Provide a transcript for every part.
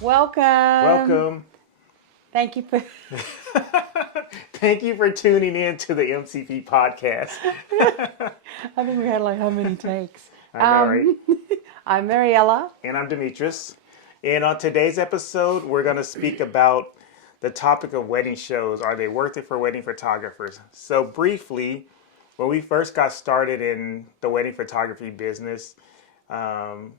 Welcome. Welcome. Thank you for. Thank you for tuning in to the MCP podcast. I think we had like how many takes? I know, right? I'm Mariella. And I'm Demetrius. And on today's episode, we're going to speak about the topic of wedding shows. Are they worth it for wedding photographers? So briefly, when we first got started in the wedding photography business, um,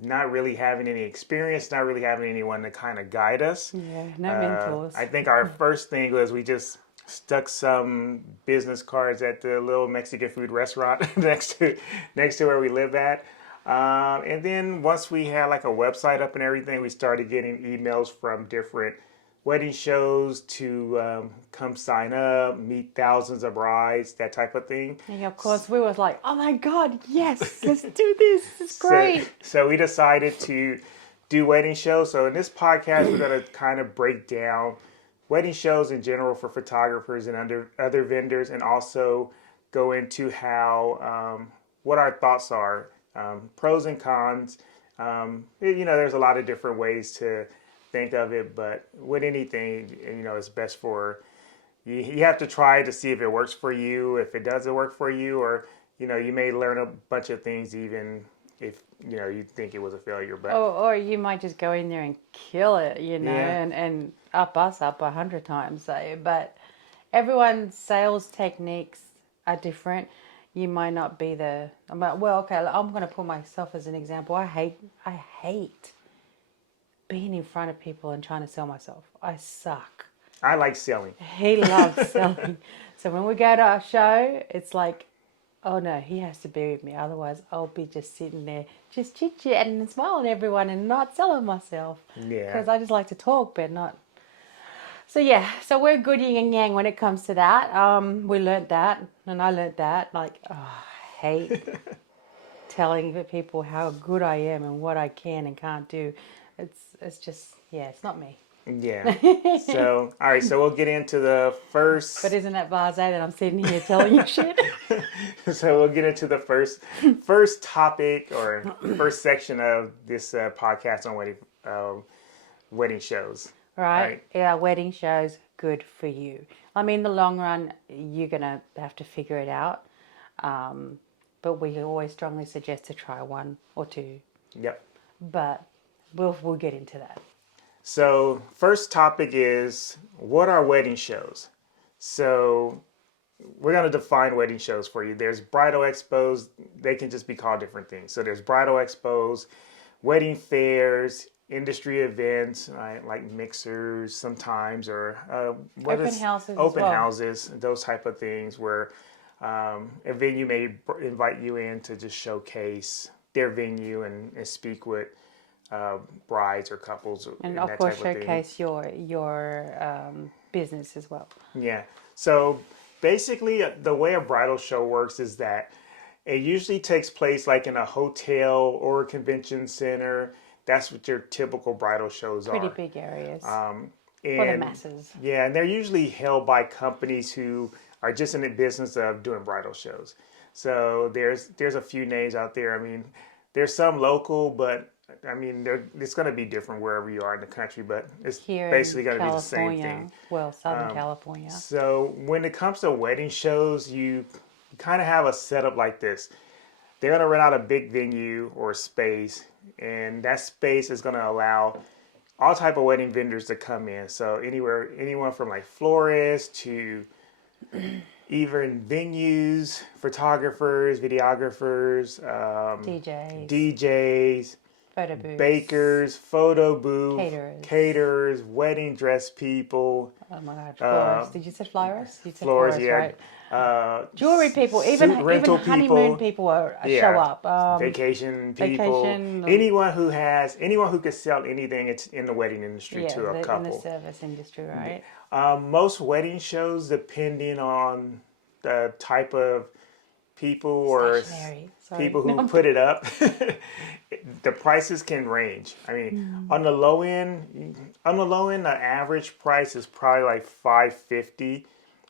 not really having any experience, not really having anyone to kind of guide us. Yeah, no mentors. I think our first thing was we just stuck some business cards at the little Mexican food restaurant next to where we live at. And then once we had like a website up and everything, we started getting emails from different wedding shows to come sign up, meet thousands of brides, that type of thing. And of course, we was like, oh my God, yes, let's do this. It's great. So we decided to do wedding shows. So in this podcast, we're going to kind of break down wedding shows in general for photographers and other vendors, and also go into how what our thoughts are, pros and cons. There's a lot of different ways to think of it, but with anything, it's best for you have to try to see if it works for you. If it doesn't work for you, or you may learn a bunch of things even if you think it was a failure. But Or you might just go in there and kill it, Yeah. and up us up 100 times. But everyone's sales techniques are different. You might not be I'm going to put myself as an example. I hate being in front of people and trying to sell myself. I suck. I like selling. He loves selling. So when we go to our show, it's like, oh no, he has to be with me. Otherwise, I'll be just sitting there, just chit-chatting and smiling at everyone and not selling myself. Yeah. Because I just like to talk, but not. So we're good yin and yang when it comes to that. We learnt that, and I learnt that. Like, I hate telling the people how good I am and what I can and can't do. It's just, it's not me. Yeah. So, all right. So we'll get into the first. But isn't that blasé that I'm sitting here telling you shit? So we'll get into the first topic or first section of this podcast on wedding shows. Right? Yeah, wedding shows, good for you. I mean, in the long run, you're going to have to figure it out. But we always strongly suggest to try one or two. Yep. But we'll get into that. So first topic is, what are wedding shows? So we're going to define wedding shows for you. There's bridal expos. They can just be called different things. So there's bridal expos, wedding fairs, industry events, right, like mixers sometimes, or open houses, those type of things where a venue may invite you in to just showcase their venue and speak with brides or couples, and of course showcase your business as well. Yeah. So basically, the way a bridal show works is that it usually takes place like in a hotel or a convention center. That's what your typical bridal shows are. Pretty big areas for the masses. Yeah, and they're usually held by companies who are just in the business of doing bridal shows. So there's a few names out there. I mean, there's some local, but I mean, it's going to be different wherever you are in the country, but it's basically going to be the same thing. Well, Southern California. So when it comes to wedding shows, you kind of have a setup like this. They're going to rent out a big venue or space, and that space is going to allow all type of wedding vendors to come in. So anyone from like florists to even venues, photographers, videographers, DJs, photo booths, bakers, photo booth, caterers, wedding dress people. Oh my God, florists. Did you say florists? You said florists, yeah. Right? Jewelry people, even honeymoon people show up. Vacation people, anyone who could sell anything. It's in the wedding industry to a couple. In the service industry, right? Most wedding shows, depending on the type of people or people who put it up, the prices can range. I mean, on the low end, the average price is probably like $550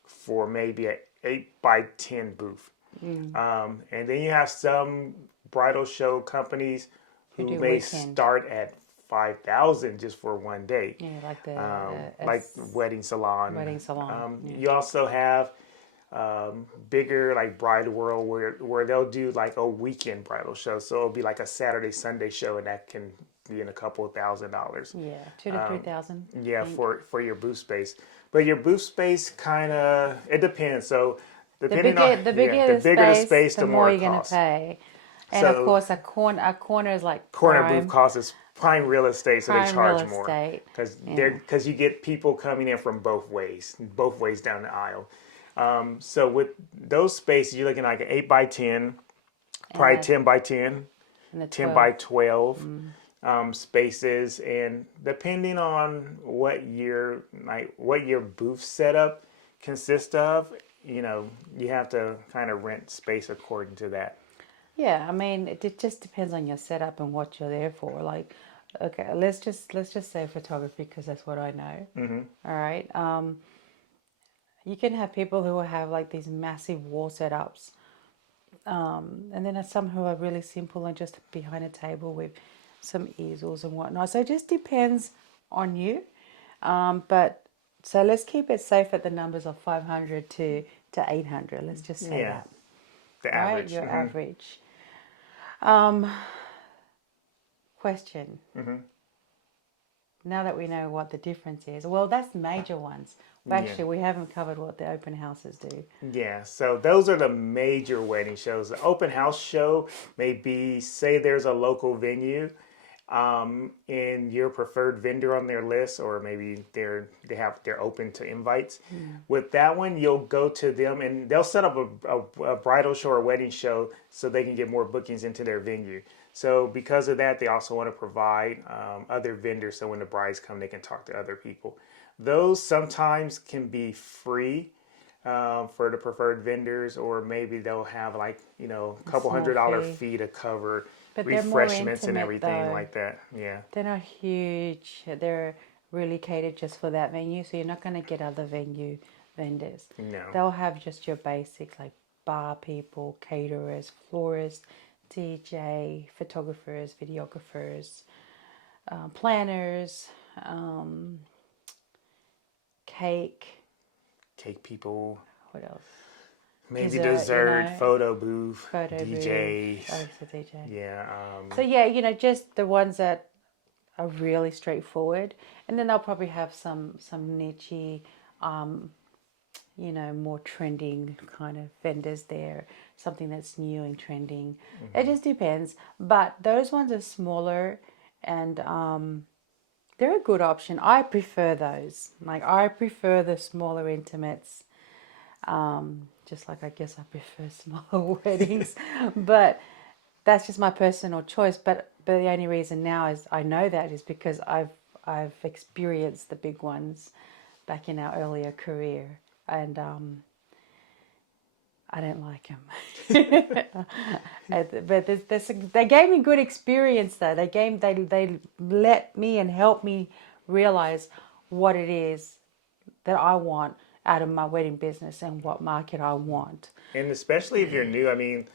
for maybe an 8x10 booth. And then you have some bridal show companies who may start at $5,000 just for one day. Yeah, like the Like wedding salon. wedding salon. You also have bigger like Bridal World where they'll do like a weekend bridal show. So it'll be like a Saturday Sunday show, and that can be in a couple of $1,000s. Yeah, 2 to 3 thousand. Yeah, for your booth space. But your booth space kind of it depends. So depending on The bigger the space, the more you're going to pay. And of So- course, a corner is like corner prime. booth cost is prime real estate, so they Prime charge real more estate, because you get people coming in from both ways down the aisle. So with those spaces, you're looking like an 8x10, probably 10x10, and the 10 12. by 12 spaces, and depending on what your booth setup consists of, you have to kind of rent space according to that. Yeah, I mean, it just depends on your setup and what you're there for. Like, okay, let's just say photography because that's what I know. All right. You can have people who have like these massive wall setups, and then there's some who are really simple and just behind a table with some easels and whatnot. So it just depends on you. But so let's keep it safe at the numbers of 500 to 800. Let's just say that. The Right, average. your average. Question. Now that we know what the difference is, well, that's major ones. But actually, we haven't covered what the open houses do. Yeah, so those are the major wedding shows. The open house show may be, say there's a local venue, and your preferred vendor on their list, or maybe they're open to invites. With that one, you'll go to them and they'll set up a bridal show or wedding show so they can get more bookings into their venue. So because of that, they also want to provide other vendors so when the brides come, they can talk to other people. Those sometimes can be free for the preferred vendors, or maybe they'll have like, a couple $100 fee to cover But they're more refreshments and intimate, everything though. like that. Yeah. They're not huge. They're really catered just for that venue, so you're not going to get other venue vendors. No. They'll have just your basics like bar people, caterers, florists, DJ, photographers, videographers, planners, cake. Cake people. What else? Maybe Dessert, dessert, photo booth, Photo DJs. booth. Oh, it's a DJ. Yeah. So yeah, just the ones that are really straightforward, and then they'll probably have some niche-y, more trending kind of vendors there, something that's new and trending. It just depends, but those ones are smaller, and they're a good option. I prefer those. Like I prefer the smaller intimates. Just like I guess I prefer smaller weddings, but that's just my personal choice. But the only reason now is I know that is because I've experienced the big ones back in our earlier career, and I don't like them. But they gave me good experience though. They let me and helped me realize what it is that I want out of my wedding business and what market I want. And especially if you're new, I mean,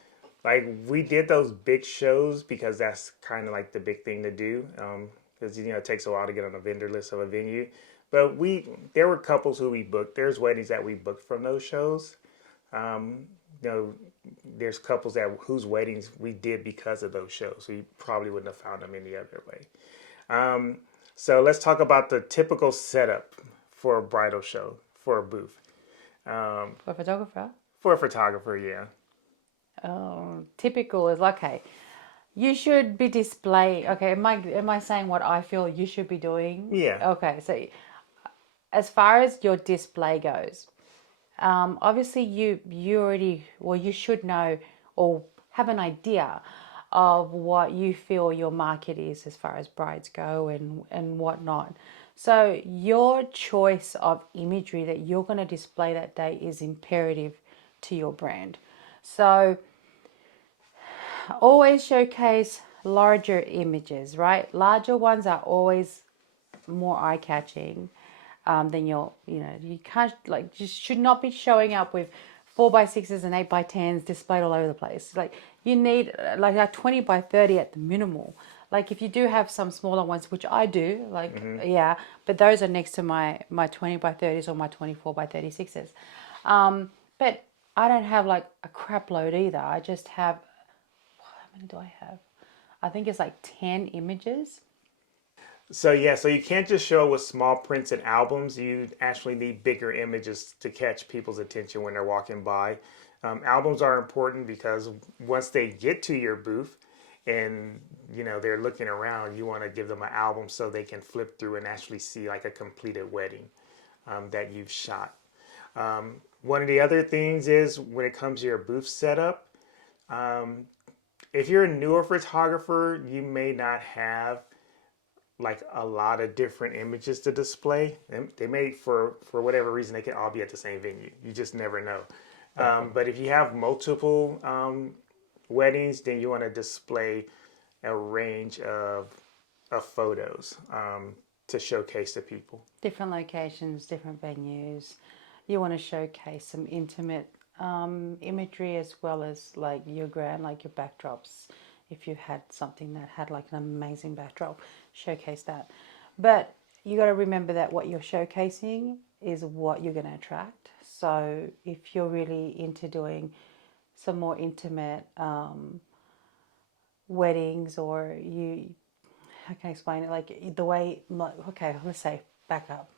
like we did those big shows because that's kind of like the big thing to do. Because it takes a while to get on a vendor list of a venue. But there were couples who we booked. There's weddings that we booked from those shows. There's couples whose weddings we did because of those shows. So you probably wouldn't have found them any other way. So let's talk about the typical setup for a bridal show, for a booth. For a photographer? For a photographer, yeah. Typical is okay. You should be display. Okay, am I saying what I feel you should be doing? Yeah. Okay, so as far as your display goes, obviously you should know or have an idea of what you feel your market is as far as brides go and whatnot. So your choice of imagery that you're going to display that day is imperative to your brand. So always showcase larger images, right? Larger ones are always more eye-catching than you can't, just should not be showing up with 4x6s and 8x10s displayed all over the place. Like you need like a 20x30 at the minimal. Like if you do have some smaller ones, which I do, like yeah, but those are next to my 20 by 30s or my 24 by 36s. But I don't have like a crap load either. I just have, how many do I have? I think it's like 10 images. So yeah, so you can't just show with small prints and albums. You actually need bigger images to catch people's attention when they're walking by. Albums are important because once they get to your booth and they're looking around, you want to give them an album so they can flip through and actually see like a completed wedding that you've shot. One of the other things is when it comes to your booth setup, if you're a newer photographer, you may not have like a lot of different images to display. They may, for whatever reason, they can all be at the same venue. You just never know. But if you have multiple weddings, then you want to display a range of photos to showcase to people. Different locations, different venues. You want to showcase some intimate imagery as well as like your like your backdrops. If you had something that had like an amazing backdrop, showcase that. But you got to remember that what you're showcasing is what you're going to attract. So if you're really into doing some more intimate weddings, or how can I explain it? Like the way, okay, let's say back up.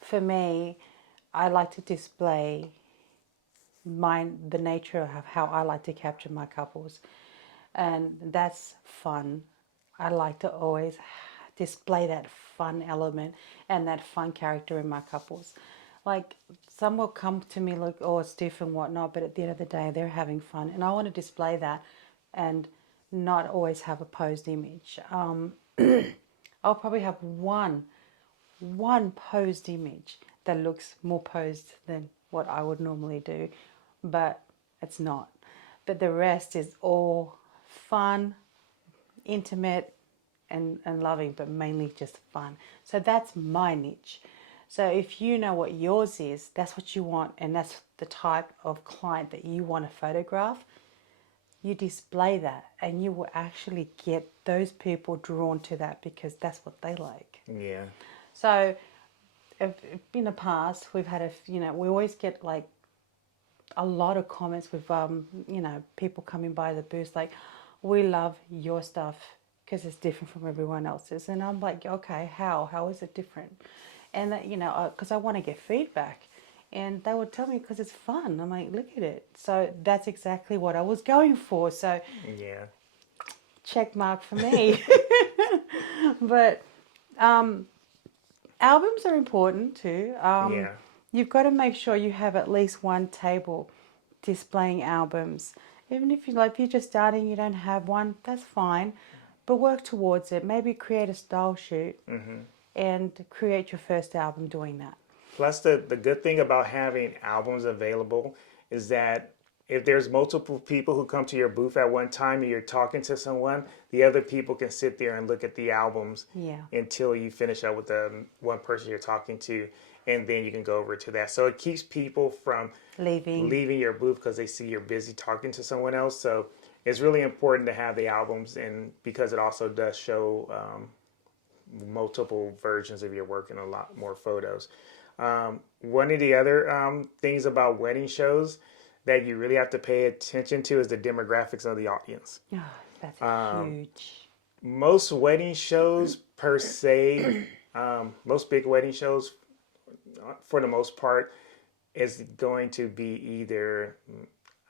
For me, I like to display the nature of how I like to capture my couples, and that's fun. I like to always display that fun element and that fun character in my couples. Like some will come to me like, oh, it's stiff and whatnot, but at the end of the day, they're having fun, and I want to display that, and not always have a posed image. I'll probably have one posed image that looks more posed than what I would normally do, but it's not. But the rest is all fun, intimate, and loving, but mainly just fun. So that's my niche. So if you know what yours is, that's what you want, and that's the type of client that you want to photograph, you display that, and you will actually get those people drawn to that because that's what they like. Yeah. So in the past, we've had we always get like a lot of comments with people coming by the booth like, we love your stuff because it's different from everyone else's. And I'm like, okay, how is it different? And that, because I want to get feedback, and they would tell me because it's fun. I'm like, look at it. So that's exactly what I was going for. So Yeah. check mark for me. But albums are important too. Yeah. You've got to make sure you have at least one table displaying albums. Even if if you're just starting, you don't have one, that's fine. But work towards it. Maybe create a style shoot and create your first album doing that. Plus, the good thing about having albums available is that if there's multiple people who come to your booth at one time and you're talking to someone, the other people can sit there and look at the albums until you finish up with the one person you're talking to, and then you can go over to that. So it keeps people from leaving your booth because they see you're busy talking to someone else. So it's really important to have the albums, and because it also does show multiple versions of your work and a lot more photos. One of the other things about wedding shows that you really have to pay attention to is the demographics of the audience. Oh, that's huge. Most wedding shows per se, most big wedding shows for the most part is going to be either,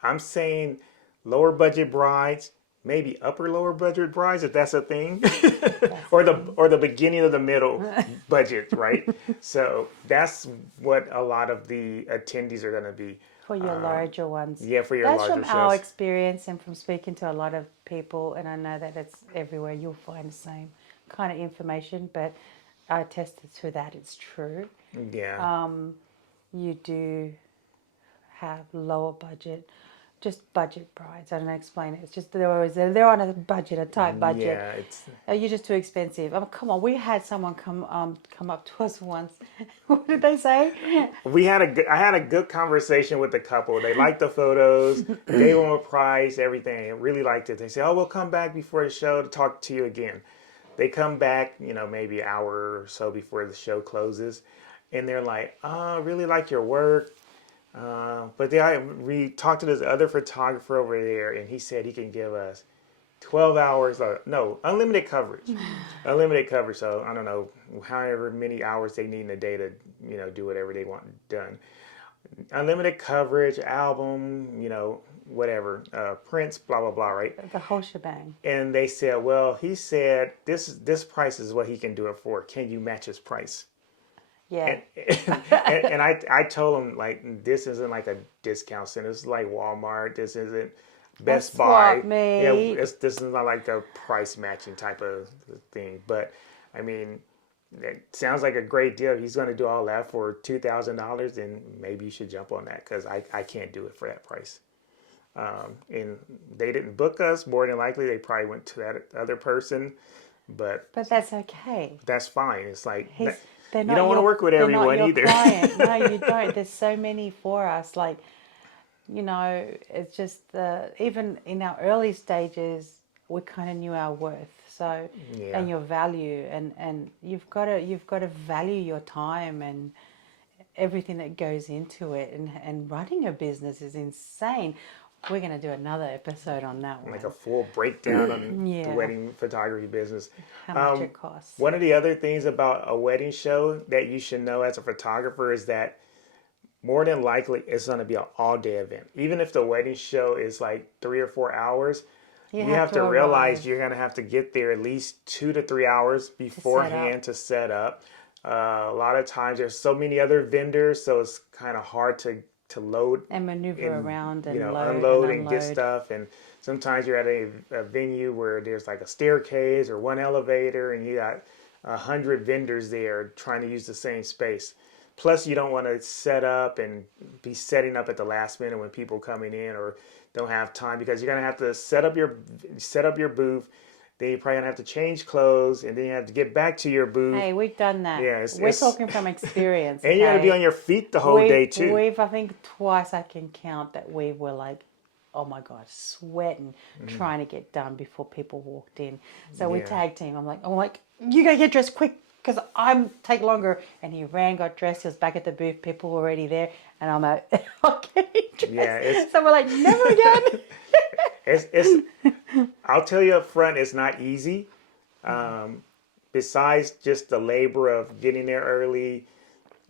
I'm saying lower budget brides, maybe lower budget brides if that's a thing, or the beginning of the middle budget, right? So that's what a lot of the attendees are going to be. For your larger ones. Yeah, for your That's larger from shows. our experience and from speaking to a lot of people, and I know that it's everywhere. You'll find the same kind of information, but I attested to that. It's true. Yeah. You do have lower budget just budget brides. I don't know, explain it. It's just they're on a budget, a tight budget. Yeah, it's You're just too expensive. Oh, come on, we had someone come up to us once. What did they say? I had a good conversation with the couple. They liked the photos, gave them a price, everything. They really liked it. They said, "Oh, we'll come back before the show to talk to you again." They come back, maybe an hour or so before the show closes, and they're like, "Oh, I really like your work." But we talked to this other photographer over there, and he said he can give us 12 hours, no, unlimited coverage. Unlimited coverage. So I don't know, however many hours they need in a day to, do whatever they want done. Unlimited coverage, album, whatever, prints, blah, blah, blah, right? The whole shebang. And they said, well, he said, this price is what he can do it for. Can you match his price? Yeah. And I told him, like, this isn't like a discount center. This is like Walmart. This isn't Best Buy. Swap me. Yeah, this is not like a price matching type of thing. But, I mean, it sounds like a great deal. If he's going to do all that for $2,000, then maybe you should jump on that, because I can't do it for that price. And they didn't book us. More than likely, they probably went to that other person. But that's okay. that's fine. It's like... You don't want to work with everyone either. Client. No, you don't. There's so many for us. Like, it's just even in our early stages, we kind of knew our worth. So, and your value, and you've got to value your time and everything that goes into it. And running a business is insane. We're going to do another episode on that one. Like a full breakdown on the wedding photography business. How much it costs. One of the other things about a wedding show that you should know as a photographer is that more than likely it's going to be an all-day event. Even if the wedding show is like 3 or 4 hours, you have to realize you're going to have to get there at least 2 to 3 hours beforehand to set up. A lot of times there's so many other vendors, so it's kind of hard to load and maneuver around and unload and get stuff. And sometimes you're at a venue where there's like a staircase or one elevator, and you got 100 vendors there trying to use the same space. Plus, you don't want to set up and be setting up at the last minute when people coming in or don't have time, because you're gonna have to set up your booth. Then you're probably gonna have to change clothes, and then you have to get back to your booth. Hey, we've done that. Yeah, we're talking from experience. And you gotta be on your feet the whole day too. I think twice I can count that we were like, oh my God, sweating, trying to get done before people walked in. So we tag team. I'm like, you gotta get dressed quick, because I'm take longer. And he ran, got dressed. He was back at the booth. People were already there, and I'm like, okay, dressed. Yeah, so we're like, never again. It's I'll tell you up front, it's not easy. Besides just the labor of getting there early,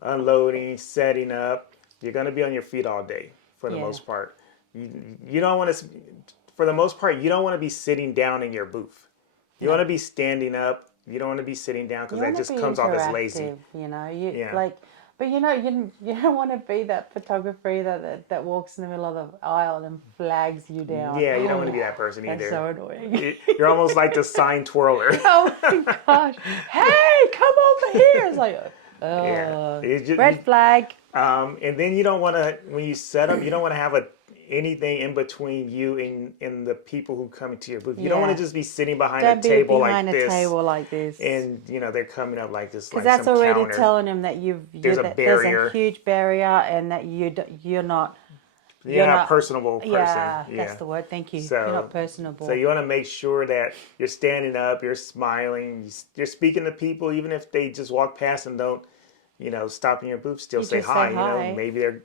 unloading, setting up, you're going to be on your feet all day for the most part. You don't want to, for the most part, you don't want to be sitting down in your booth. You want to be standing up. You don't want to be sitting down, because that just comes off as lazy. But you don't want to be that photographer that walks in the middle of the aisle and flags you down. Yeah, you don't want to be that person either. That's so annoying. You're almost like the sign twirler. Oh my gosh! Hey, come over here! It's like, red flag. And then you don't want to, when you set up, you don't want to have anything in between you and the people who come into your booth. You don't want to just be sitting behind a table like this. And they're coming up like this, like that's some already counter. Telling them that there's a huge barrier, and that you're not a personable person. Yeah, that's the word. Thank you. So, you're not personable. So you want to make sure that you're standing up, you're smiling, you're speaking to people, even if they just walk past and don't, stop in your booth. Still say hi. Maybe they're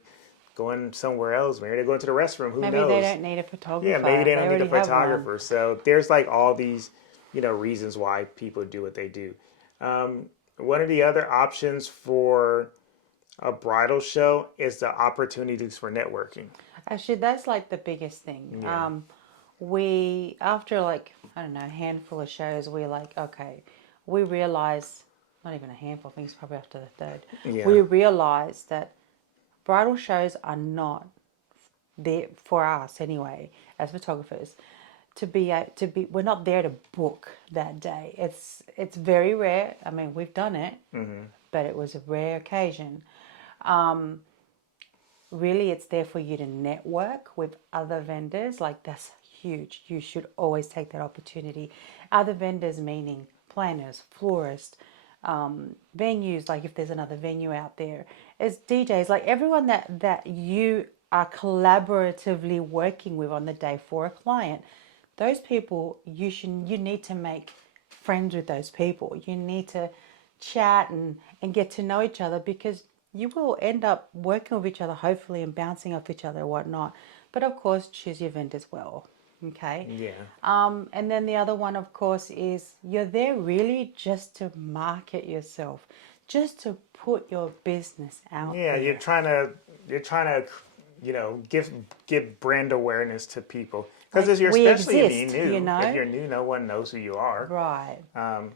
going somewhere else. Maybe they're going to the restroom. Who knows? Maybe they don't need a photographer. Yeah, maybe they don't need a photographer. So there's like all these, reasons why people do what they do. One of the other options for a bridal show is the opportunities for networking. Actually, that's like the biggest thing. Yeah. We, after a handful of shows, we're like, okay, we realize, not even a handful, I think it's probably after the third, we realize that bridal shows are not there for us anyway, as photographers, we're not there to book that day. It's very rare. I mean, we've done it, but it was a rare occasion. really it's there for you to network with other vendors. Like that's huge. You should always take that opportunity. Other vendors meaning planners, florists, venues, like if there's another venue out there, as DJs, like everyone that you are collaboratively working with on the day for a client, those people you need to make friends with those people. You need to chat and get to know each other because you will end up working with each other hopefully and bouncing off each other and whatnot. But of course choose your vendors well. Okay. Yeah. And then the other one, of course, is you're there really just to market yourself, just to put your business out Yeah, there. you're trying to, give brand awareness to people because if you're we especially exist, if you're new, you know? if you're new, no one knows who you are. Right.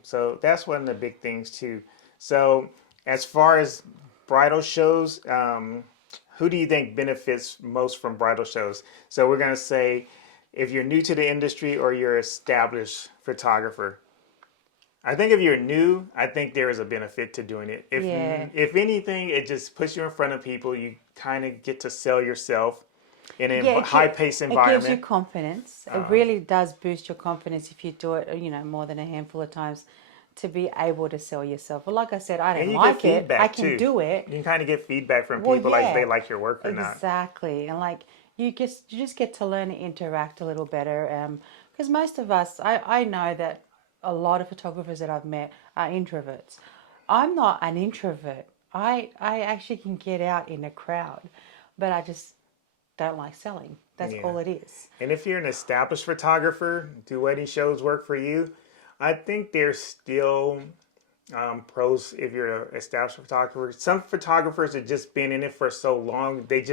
So that's one of the big things too. So as far as bridal shows, who do you think benefits most from bridal shows? So we're gonna say if you're new to the industry or you're established photographer. I think if you're new, I think there is a benefit to doing it. Yeah. If anything, it just puts you in front of people. You kind of get to sell yourself in a Yeah, high-paced it gives you environment. confidence. It really does boost your confidence if you do it, more than a handful of times to be able to sell yourself. But like I said, I And don't you get like it. I feedback can too. do it. You can kind of get feedback from Well, people like if yeah, they like your work or not. exactly. And like you just get to learn to interact a little better. Because most of us, I know that a lot of photographers that I've met are introverts. I'm not an introvert. I actually can get out in a crowd, but I just don't like selling. That's Yeah. all it is. And if you're an established photographer, do wedding shows work for you? I think there's still pros if you're an established photographer. Some photographers have just been in it for so long, they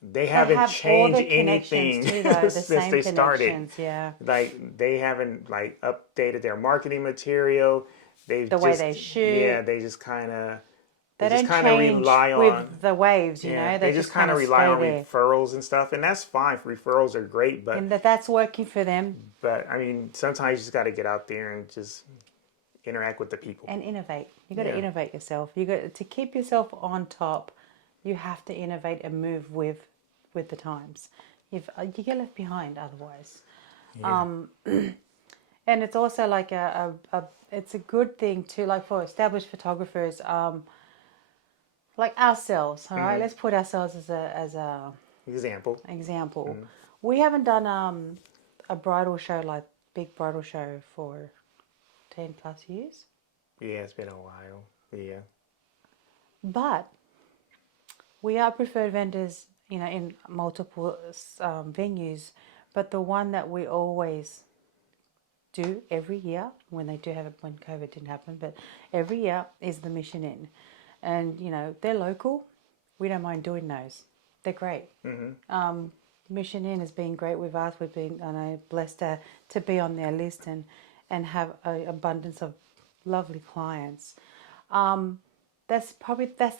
They haven't have all changed the connections anything too, though. The since same they started. connections, yeah. Like they haven't like updated their marketing material. They've The way just they yeah, shoot. they They just don't kind of change rely on with the waves, yeah, They they just just kind kind of of rely stay on there. referrals and stuff, and that's fine. Referrals are great, And that's working for them. but I mean, sometimes you just got to get out there and just interact with the people. And innovate. You got to Yeah. innovate yourself. You got to keep yourself on top. You have to innovate and move with the times. You get left behind otherwise. Yeah. And it's also like it's a good thing too, like for established photographers, like ourselves. All right, let's put ourselves as a Example. example. We haven't done a bridal show like big bridal show for 10 plus years, Yeah, it's been a while. Yeah. but we are preferred vendors, in multiple venues. But the one that we always do every year when they do have it, when COVID didn't happen, but every year is the Mission Inn, and they're local. We don't mind doing those. They're great. Mission Inn has been great with us. We've been blessed to be on their list and have an abundance of lovely clients. That's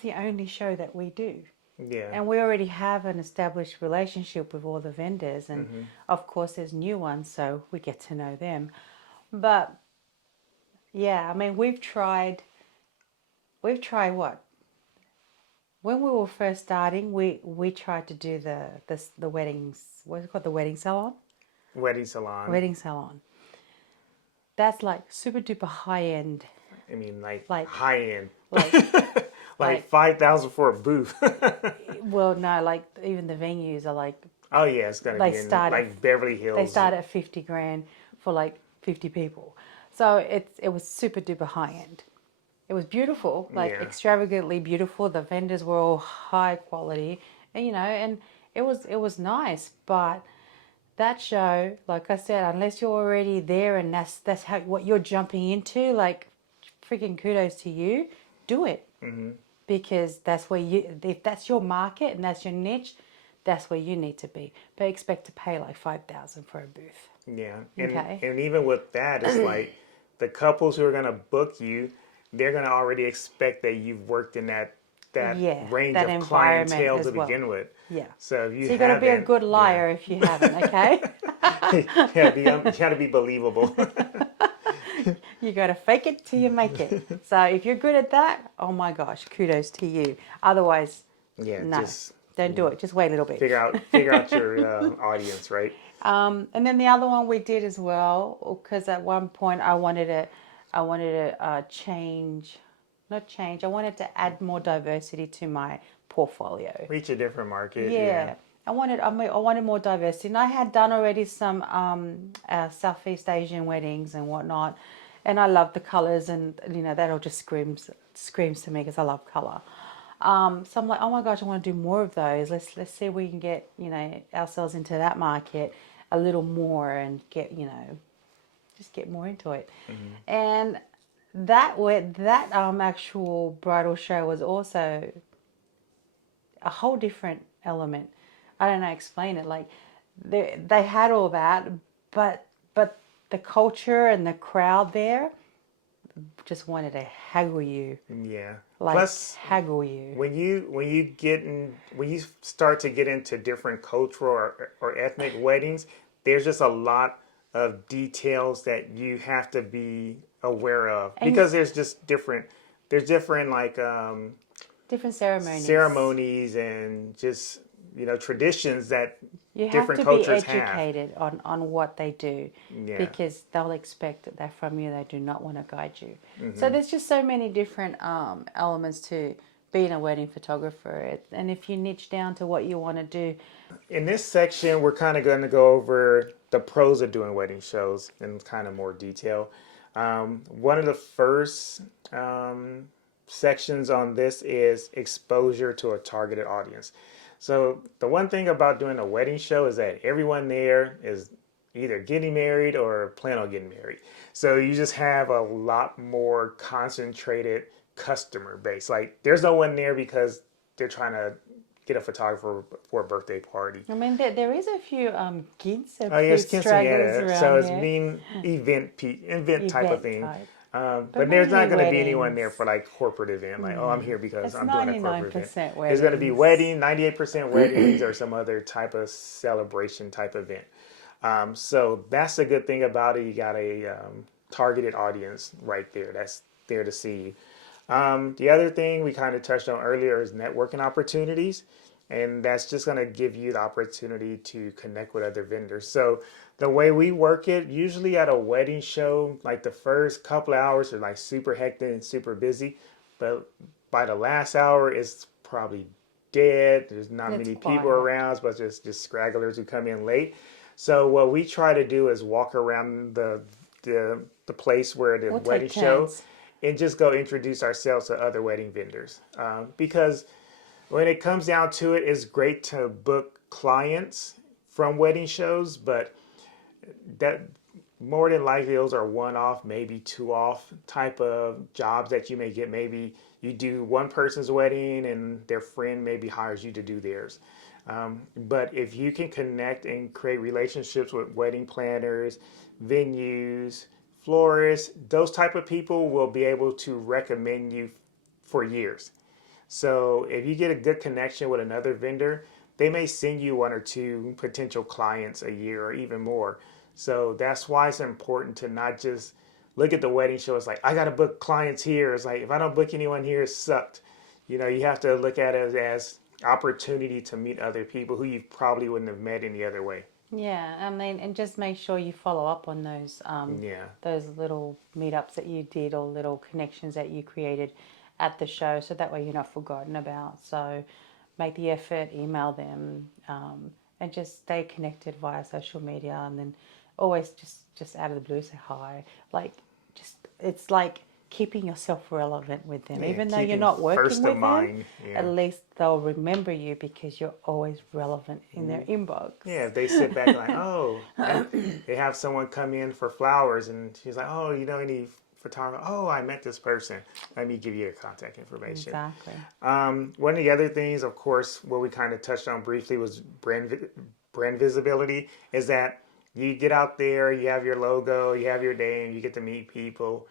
the only show that we do. Yeah. And we already have an established relationship with all the vendors. And of course, there's new ones, so we get to know them. But yeah, I mean, we've tried what? When we were first starting, we tried to do the weddings, what's it called? The wedding salon? Wedding salon. Wedding salon. That's like super duper high end. I mean, Like- high end. Like, Like 5,000 for a booth. well, no, like even the venues are like, Oh yeah, it's gonna They be in start at- like Beverly Hills. they start at 50 grand for like 50 people. So it was super duper high end. It was beautiful, like Yeah. extravagantly beautiful. The vendors were all high quality, and and it was nice. But that show, like I said, unless you're already there and that's how what you're jumping into, like freaking kudos to you, do it. Because that's where if that's your market and that's your niche, that's where you need to be. But expect to pay like 5,000 for a booth. Yeah, and Okay. and even with that, it's like the couples who are gonna book you, they're gonna already expect that you've worked in that Yeah, range that of environment clientele as to well. begin with. Yeah. So if So you got to be a good liar if you haven't, okay? yeah, you gotta be believable. You got to fake it till you make it. So if you're good at that, oh my gosh, kudos to you. Otherwise, Yeah, no, just Don't do it. Just wait a little bit. Figure out your audience, right? And then the other one we did as well, because at one point I wanted to change, not change. I wanted to add more diversity to my portfolio. Reach a different market. Yeah. I wanted more diversity, and I had done already some Southeast Asian weddings and whatnot, and I love the colors, and that all just screams to me because I love color. So I'm like, oh my gosh, I want to do more of those. Let's see if we can get ourselves into that market a little more and get just get more into it. And that actual bridal show was also a whole different element. I don't know, explain it. Like they had all that, but the culture and the crowd there just wanted to haggle you. Yeah. Like, Plus, haggle you. when you start to get into different cultural or ethnic weddings, there's just a lot of details that you have to be aware of, because there's different like Different ceremonies and just traditions that you have different to cultures be educated on what they do, because they'll expect that from you. They do not want to guide you. So there's just so many different elements to being a wedding photographer. And if you niche down to what you want to do. In this section, we're kind of going to go over the pros of doing wedding shows in kind of more detail. One of the first sections on this is exposure to a targeted audience. So the one thing about doing a wedding show is that everyone there is either getting married or plan on getting married. So you just have a lot more concentrated customer base. Like there's no one there because they're trying to get a photographer for a birthday party. I mean, there is a few kids and stragglers around. So it's being event type of thing. Type. But there's not going to be anyone there for like corporate event. Like, oh, I'm here because I'm doing a corporate event. There's going to be wedding, 98% weddings or some other type of celebration type event. So that's a good thing about it. You got a targeted audience right there that's there to see you. The other thing we kind of touched on earlier is networking opportunities. And that's just going to give you the opportunity to connect with other vendors. So the way we work it, usually at a wedding show, like the first couple of hours are like super hectic and super busy. But by the last hour, it's probably dead. There's not many people around, but just stragglers who come in late. So what we try to do is walk around the place where the wedding show and just go introduce ourselves to other wedding vendors. Because when it comes down to it, it's great to book clients from wedding shows, but that more than likely those are one-off, maybe two-off type of jobs that you may get. Maybe you do one person's wedding and their friend maybe hires you to do theirs. But if you can connect and create relationships with wedding planners, venues, florists, those type of people will be able to recommend you for years. So if you get a good connection with another vendor, they may send you one or two potential clients a year or even more. So that's why it's important to not just look at the wedding show. It's like, I got to book clients here. It's like, if I don't book anyone here, it sucked. You have to look at it as opportunity to meet other people who you probably wouldn't have met any other way. Yeah, I mean, and just make sure you follow up on those little meetups that you did or little connections that you created at the show, so that way you're not forgotten about. So make the effort, email them, and just stay connected via social media, and then always just out of the blue say hi. Like, it's like keeping yourself relevant with them, even though you're not working with them. At least they'll remember you because you're always relevant in their inbox. Yeah, if they sit back like, oh, they have someone come in for flowers, and she's like, oh, any photographer? Oh, I met this person. Let me give you your contact information. Exactly. One of the other things, of course, what we kind of touched on briefly was brand visibility. Is that you get out there, you have your logo, you have your name, you get to meet people,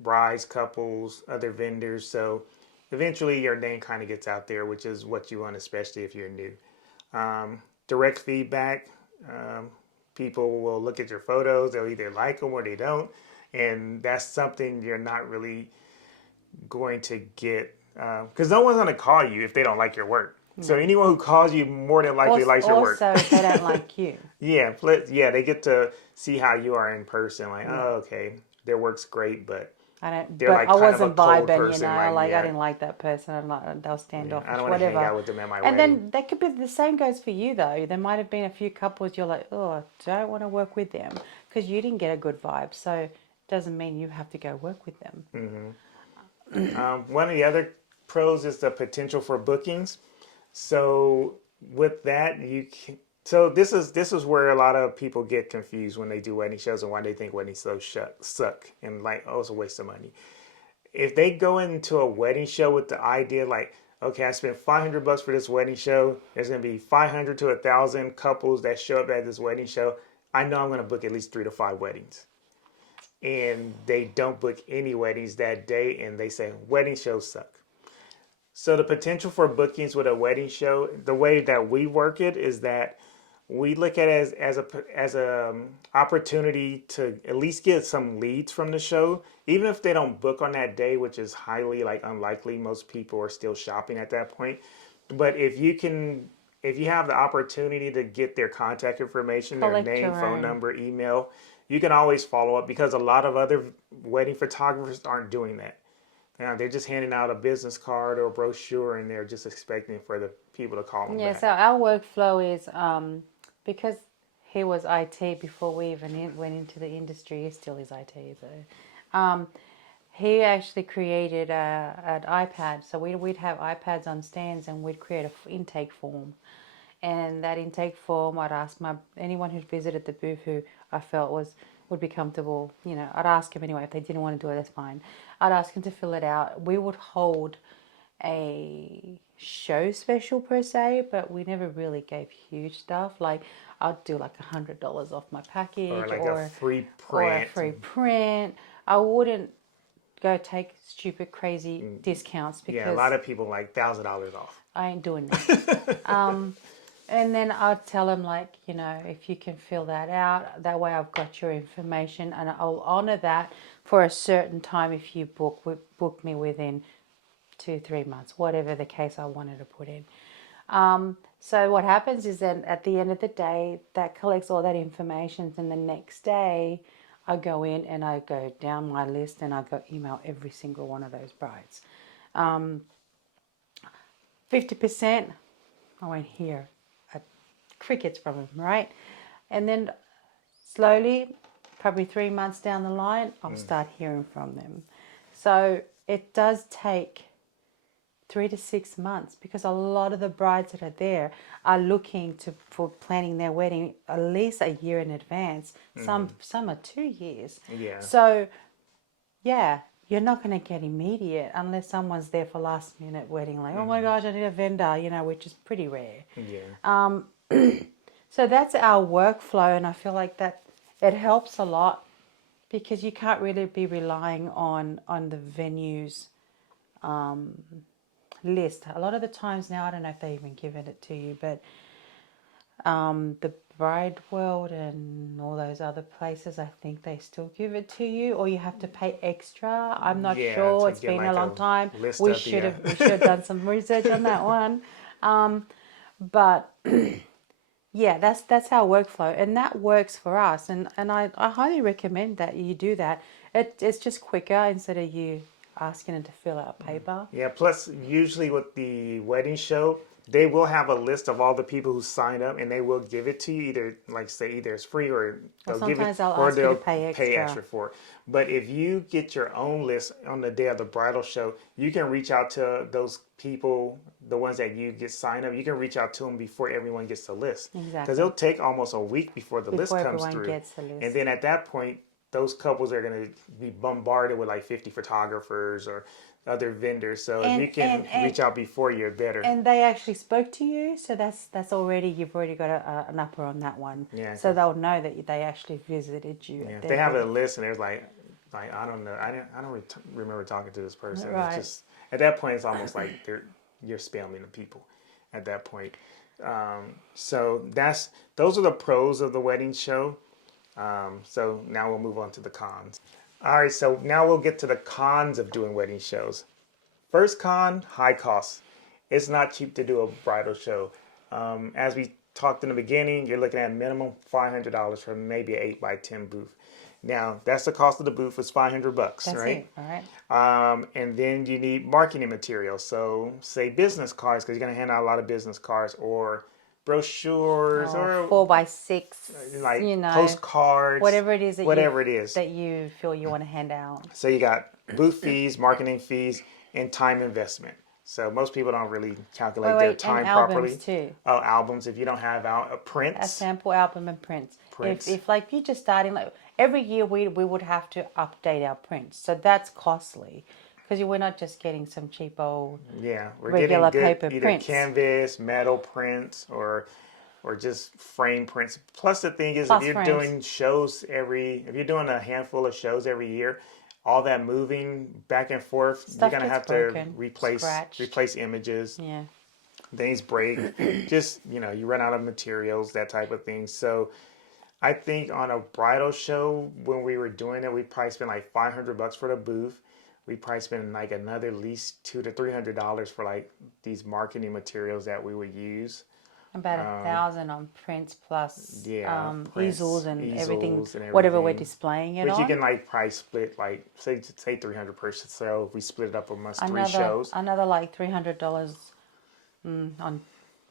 brides, couples, other vendors. So eventually your name kind of gets out there, which is what you want, especially if you're new. Direct feedback. People will look at your photos. They'll either like them or they don't. And that's something you're not really going to get, because no one's going to call you if they don't like your work. So anyone who calls you more than likely likes your work. Also, they don't like you. Yeah, they get to see how you are in person. Like, Yeah. oh, okay, their work's great, but I don't, they're but like I kind of a wasn't cold vibing, person. like I Yeah, didn't like that person. I'm like, they'll I standoffish, don't want to hang whatever. out with them at my And wedding. then that could be the same goes for you though. There might have been a few couples you're like, oh, I don't want to work with them because you didn't get a good vibe. So it doesn't mean you have to go work with them. One of the other pros is the potential for bookings. So with that, so this is where a lot of people get confused when they do wedding shows and why they think wedding shows suck and like, oh, it's a waste of money. If they go into a wedding show with the idea like, okay, I spent $500 for this wedding show. There's gonna be 500 to 1,000 couples that show up at this wedding show. I know I'm gonna book at least 3 to 5 weddings, and they don't book any weddings that day, and they say wedding shows suck. So the potential for bookings with a wedding show, the way that we work it is that we look at it as a opportunity to at least get some leads from the show, even if they don't book on that day, which is highly like unlikely. Most people are still shopping at that point. But if you have the opportunity to get their contact information, their Collect name, your phone own. number, email, you can always follow up because a lot of other wedding photographers aren't doing that. Now they're just handing out a business card or a brochure, and they're just expecting for the people to call them Yeah, back. so our workflow is because he was IT before we even went into the industry. He still is IT, so he actually created an iPad. So we'd have iPads on stands, and we'd create an intake form. And that intake form, I'd ask anyone who'd visited the booth who I felt would be comfortable. I'd ask them anyway. If they didn't want to do it, that's fine. I'd ask them to fill it out. We would hold a show special per se, but we never really gave huge stuff. Like I'd do like $100 off my Or package, like a free or a print. free print. I wouldn't go take stupid crazy discounts Yeah, a because lot of people like $1,000 off. I ain't doing that. And then I'd tell them like, if you can fill that out, that way I've got your information, and I'll honor that for a certain time if you book me within 2-3 months, whatever the case I wanted to put in. So what happens is then at the end of the day, that collects all that information, and the next day I go in and I go down my list and I go email every single one of those brides. 50%, I won't hear crickets from them, right? And then slowly, probably 3 months down the line, I'll start hearing from them. So it does take 3 to 6 months because a lot of the brides that are there are looking for planning their wedding at least a year in advance. Some are 2 years. Yeah. So yeah, you're not going to get immediate unless someone's there for last minute wedding, like, oh my gosh, I need a vendor, which is pretty rare. Yeah. So that's our workflow, and I feel like that it helps a lot because you can't really be relying on the venue's list. A lot of the times now, I don't know if they even given it to you, but the Bride World and all those other places, I think they still give it to you, or you have to pay extra. I'm not Yeah, sure. to It's get been like a long time. list We of should the. have done some research on that one. But yeah, that's our workflow, and that works for us. And I highly recommend that you do that. It's just quicker instead of you asking them to fill out paper. Yeah, plus usually with the wedding show, they will have a list of all the people who sign up, and they will give it to you either, like say, either it's free or Or they'll give it, sometimes they'll or ask you to they'll pay pay extra. extra for it. But if you get your own list on the day of the bridal show, you can reach out to those people, the ones that you get signed up. You can reach out to them before everyone gets the list, because Exactly. it'll take almost a week before the list Before comes everyone through, gets the list. and then at that point, those couples are going to be bombarded with like 50 photographers or other vendors. So if you can reach out before, you're better. And they actually spoke to you, so that's already, you've already got an upper on that one. Yeah, So they'll know that they actually visited you. Yeah, if they have a list and there's like I don't know, I don't remember talking to this person. Right. It's just at that point, it's almost like you're spamming the people. At that point, so those are the pros of the wedding show. So now we'll move on to the cons. All right, so now we'll get to the cons of doing wedding shows. First con, high costs. it's not cheap to do a bridal show. As we talked in the beginning, you're looking at minimum $500 for maybe an 8x10 booth. Now, that's the cost of the booth is $500, That's right? it. All right. And then you need marketing materials. So, say business cards, because you're going to hand out a lot of business cards or brochures Or or 4x6, like you know, postcards, whatever it is whatever it is. that you feel you want to hand out. So you got booth fees, marketing fees, and time investment. So most people don't really calculate their And time albums properly. too. Oh, albums. If you don't have A prints, sample album and prints. Prints. If like you're just starting, like every year we would have to update our prints, so that's costly because we're not just getting some cheap old yeah, we're regular getting good paper either prints. canvas, metal prints, or just frame prints. Plus the thing is, Plus if you're frames. doing if you're doing a handful of shows every year, all that moving back and forth, Stuff you're gonna gets have to broken, replace scratched. images. Yeah. Things break. Just you run out of materials, that type of thing. So I think on a bridal show, when we were doing it, we probably spent like $500 for the booth. We probably spent like another at least $200 to $300 for like these marketing materials that we would use. About 1,000 on prints plus Yeah, prints, easels and everything, easels and whatever we're everything. displaying it But you on. can like probably split like say 300 per show. If we split it up amongst three shows, Another like $300 on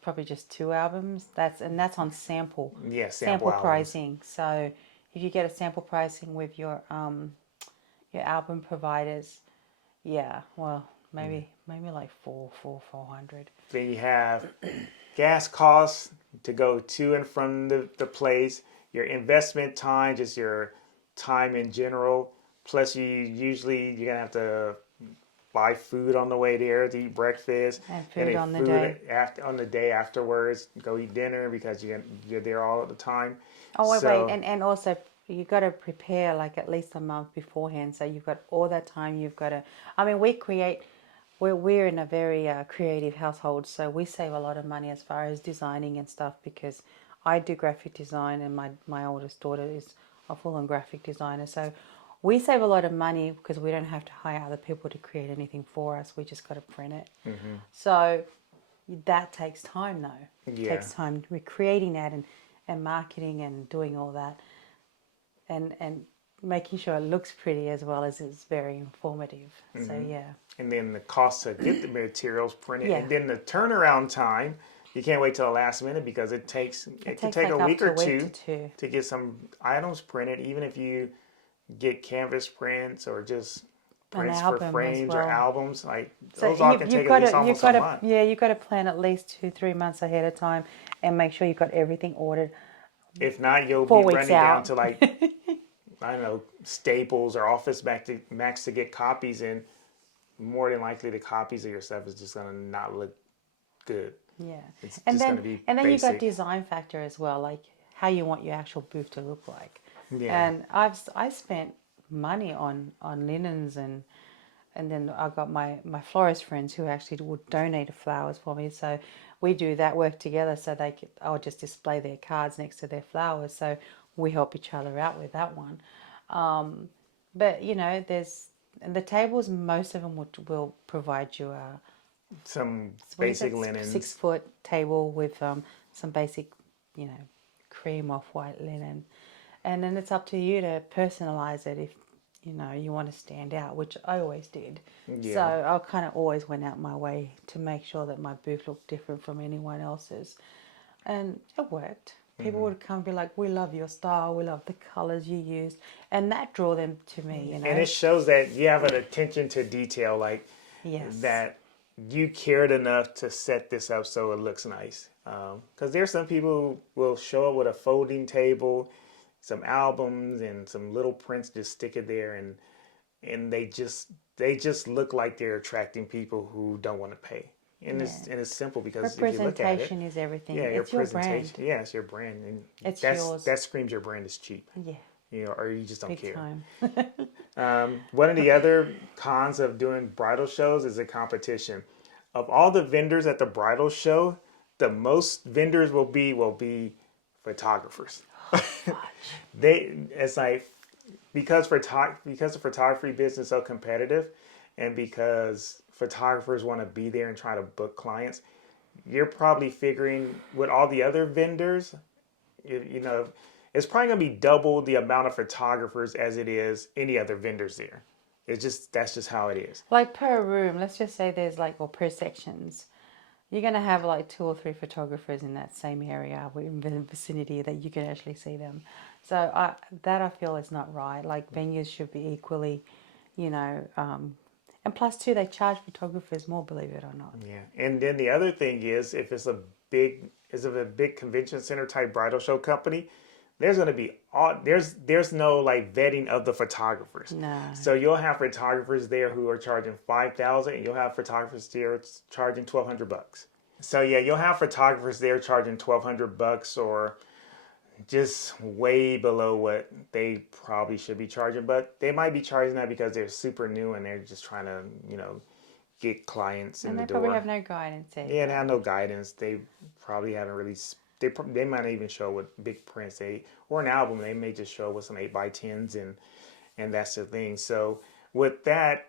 probably just 2 albums. That's on sample. yeah, sample albums. Pricing. So if you get a sample pricing with your album providers, yeah, well maybe like 400. Then you have gas costs to go to and from the place, your investment time, just your time in general. Plus, you're gonna have to buy food on the way there to eat breakfast, And food then on the day. on the day afterwards. Go eat dinner because you're there all the time. Oh wait, So, and also you got to prepare like at least a month beforehand. So you've got all that time. You've got to. I mean, we're in a very creative household, so we save a lot of money as far as designing and stuff because I do graphic design and my oldest daughter is a full-on graphic designer. So we save a lot of money because we don't have to hire other people to create anything for us. We just got to print it. So that takes time though. It Yeah. takes time recreating that and marketing and doing all that and making sure it looks pretty as well as it's very informative. So yeah. and then the cost to get the materials printed, Yeah. and then the turnaround time. You can't wait till the last minute because it can takes take like a up week to or a week two to two. to get some items printed. Even if you get canvas prints or just prints for album as frames or well. albums, like So those all can take at least almost a month. Yeah, you've got to plan at least 2-3 months ahead of time and make sure you've got everything ordered. If not, you'll 4 be weeks running down out. to like I don't know, Staples or Office Max to get copies, and more than likely the copies of your stuff is just gonna not look good. Yeah. It's And just then gonna be you got basic. design factor as well, like how you want your actual booth to look like. Yeah. And I spent money on linens and then I got my florist friends who actually would donate flowers for me. So we do that work together. So I'll just display their cards next to their flowers. So we help each other out with that one. But there's the tables. Most of them will provide you a Some what is basic it? linens. 6-foot table with some basic, cream off-white linen, and then it's up to you to personalize it if you want to stand out, which I always did. Yeah. So I kind of always went out my way to make sure that my booth looked different from anyone else's, and it worked. People would come and be like, "We love your style. We love the colors you used," and that drew them to me. And it shows that you have an attention to detail, like Yes. that you cared enough to set this up so it looks nice. Because there's some people who will show up with a folding table, some albums, and some little prints, just stick it there, and they just look like they're attracting people who don't want to pay. And it's simple because if you look at it, Representation is everything. yeah, It's your brand. yeah, it's your brand, and It's that's yours. that screams your brand is cheap. Yeah, Or you just don't big care. time. One of the other cons of doing bridal shows is the competition. Of all the vendors at the bridal show, the most vendors will be photographers. It's like because the photography business is so competitive, and because photographers want to be there and try to book clients, you're probably figuring with all the other vendors, you know, it's probably gonna be double the amount of photographers as it is any other vendors there. It's just that's just how it is. Like per room, let's just say there's like, or per sections, you're going to have like 2 or 3 photographers in that same area in the vicinity that you can actually see them. So I feel is not right. Like venues should be equally, you know, and plus too, they charge photographers more, believe it or not. Yeah, and then the other thing is if it's a big convention center type bridal show company, there's going to be there's no like vetting of the photographers. No. So you'll have photographers there who are charging 5,000, and you'll have photographers there charging $1,200. So yeah, you'll have photographers there charging $1,200 or just way below what they probably should be charging, but they might be charging that because they're super new and they're just trying to, get clients in And the they door. probably have no guidance there. Yeah, and have no guidance. They probably haven't really. They might not even show with big prints. Or an album. They may just show with some 8x10s, and that's the thing. So with that,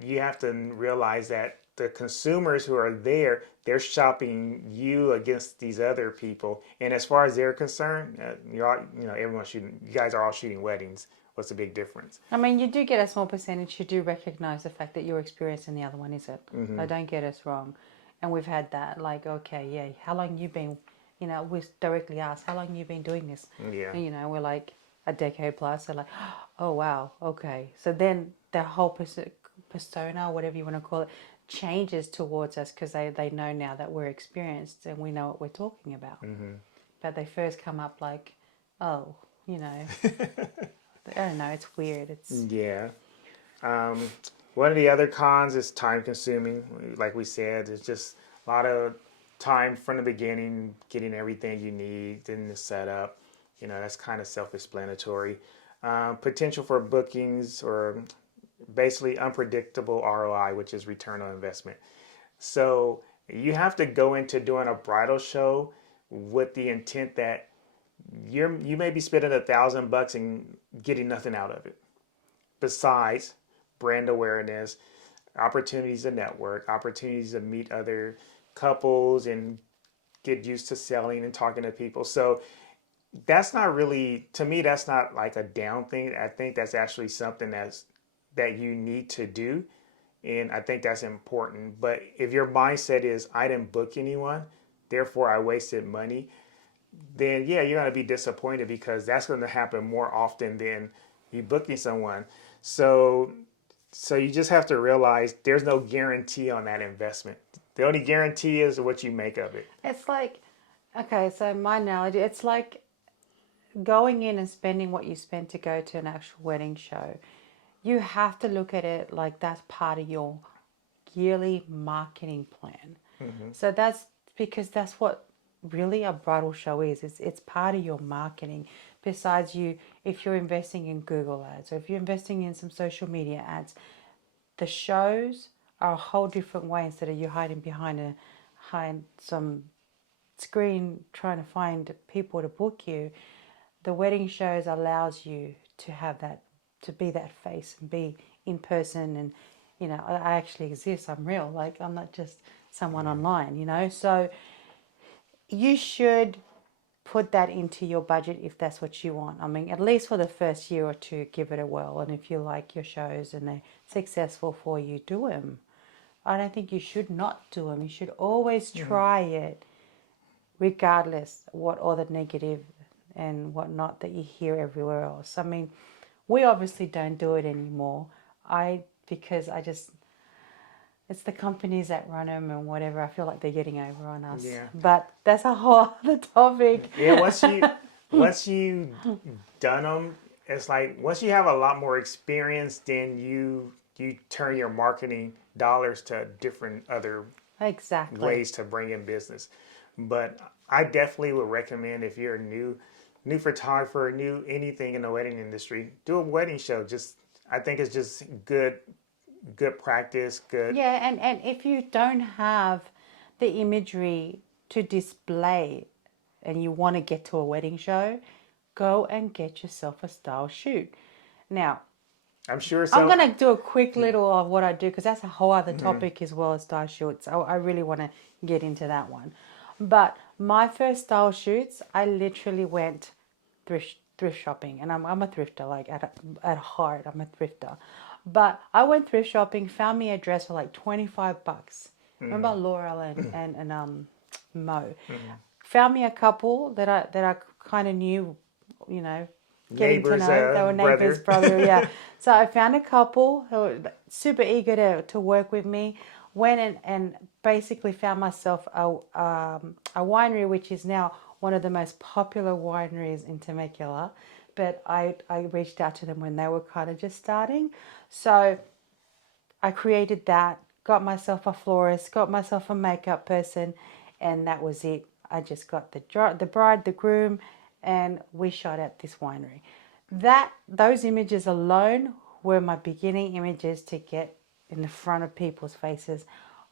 you have to realize that the consumers who are there, they're shopping you against these other people. And as far as they're concerned, everyone's shooting. You guys are all shooting weddings. What's the big difference? I mean, you do get a small percentage who do recognize the fact that you're experiencing the other one, is it? Mm-hmm. So don't get us wrong. And we've had that, like, okay, yeah, how long you been, we directly ask, how long you been doing this? Yeah. And, we're like a decade plus. They're like, oh, wow, okay. So then the whole persona, whatever you want to call it, changes towards us because they know now that we're experienced and we know what we're talking about. Mm-hmm. But they first come up like, oh, I don't know. It's weird. Yeah. One of the other cons is time consuming. Like we said, it's just a lot of time from the beginning, getting everything you need, then the setup. That's kind of self-explanatory. Potential for bookings or basically unpredictable ROI, which is return on investment. So you have to go into doing a bridal show with the intent that you may be spending $1,000 and getting nothing out of it besides brand awareness, opportunities to network, opportunities to meet other couples and get used to selling and talking to people. So that's not really, to me, that's not like a down thing. I think that's actually something that you need to do, and I think that's important. But if your mindset is I didn't book anyone, therefore I wasted money, then yeah, you're going to be disappointed because that's going to happen more often than you booking someone. So you just have to realize there's no guarantee on that investment. The only guarantee is what you make of it. It's like, okay, so my analogy, it's like going in and spending what you spend to go to an actual wedding show. You have to look at it like that's part of your yearly marketing plan. Mm-hmm. So that's because that's what really a bridal show is. It's part of your marketing. Besides if you're investing in Google ads or if you're investing in some social media ads, the shows are a whole different way. Instead of you hiding behind some screen trying to find people to book you, the wedding shows allows you to have that, to be that face and be in person, and I actually exist. I'm real. Like I'm not just someone online. So you should put that into your budget if that's what you want. I mean, at least for the first year or two, give it a whirl. And if you like your shows and they're successful for you, do them. I don't think you should not do them. You should always try it, regardless what all the negative and whatnot that you hear everywhere else. I mean, we obviously don't do it anymore. Because it's the companies that run them and whatever. I feel like they're getting over on us. Yeah. But that's a whole other topic. Yeah, once you done them, it's like once you have a lot more experience, then you turn your marketing dollars to different other ways to bring in business. But I definitely would recommend if you're a new photographer, new anything in the wedding industry, do a wedding show. I think it's just good practice, good. Yeah, and if you don't have the imagery to display and you want to get to a wedding show, go and get yourself a style shoot. Now, I'm sure I'm some. gonna do a quick little of what I do because that's a whole other topic as well as style shoots. I really want to get into that one. But my first style shoots, I literally went thrift shopping, and I'm a thrifter. Like at heart, I'm a thrifter. But I went thrift shopping, found me a dress for like $25. Remember Laurel and Mo? Found me a couple that I kind of knew, you know, getting to Neighbor's know. They were neighbors, brother. brother. Yeah. So I found a couple who were super eager to work with me. Went and basically found myself a winery, which is now one of the most popular wineries in Temecula. But I reached out to them when they were kind of just starting. So I created that, got myself a florist, got myself a makeup person, and that was it. I just got the bride, the groom, and we shot at this winery. Those images alone were my beginning images to get in the front of people's faces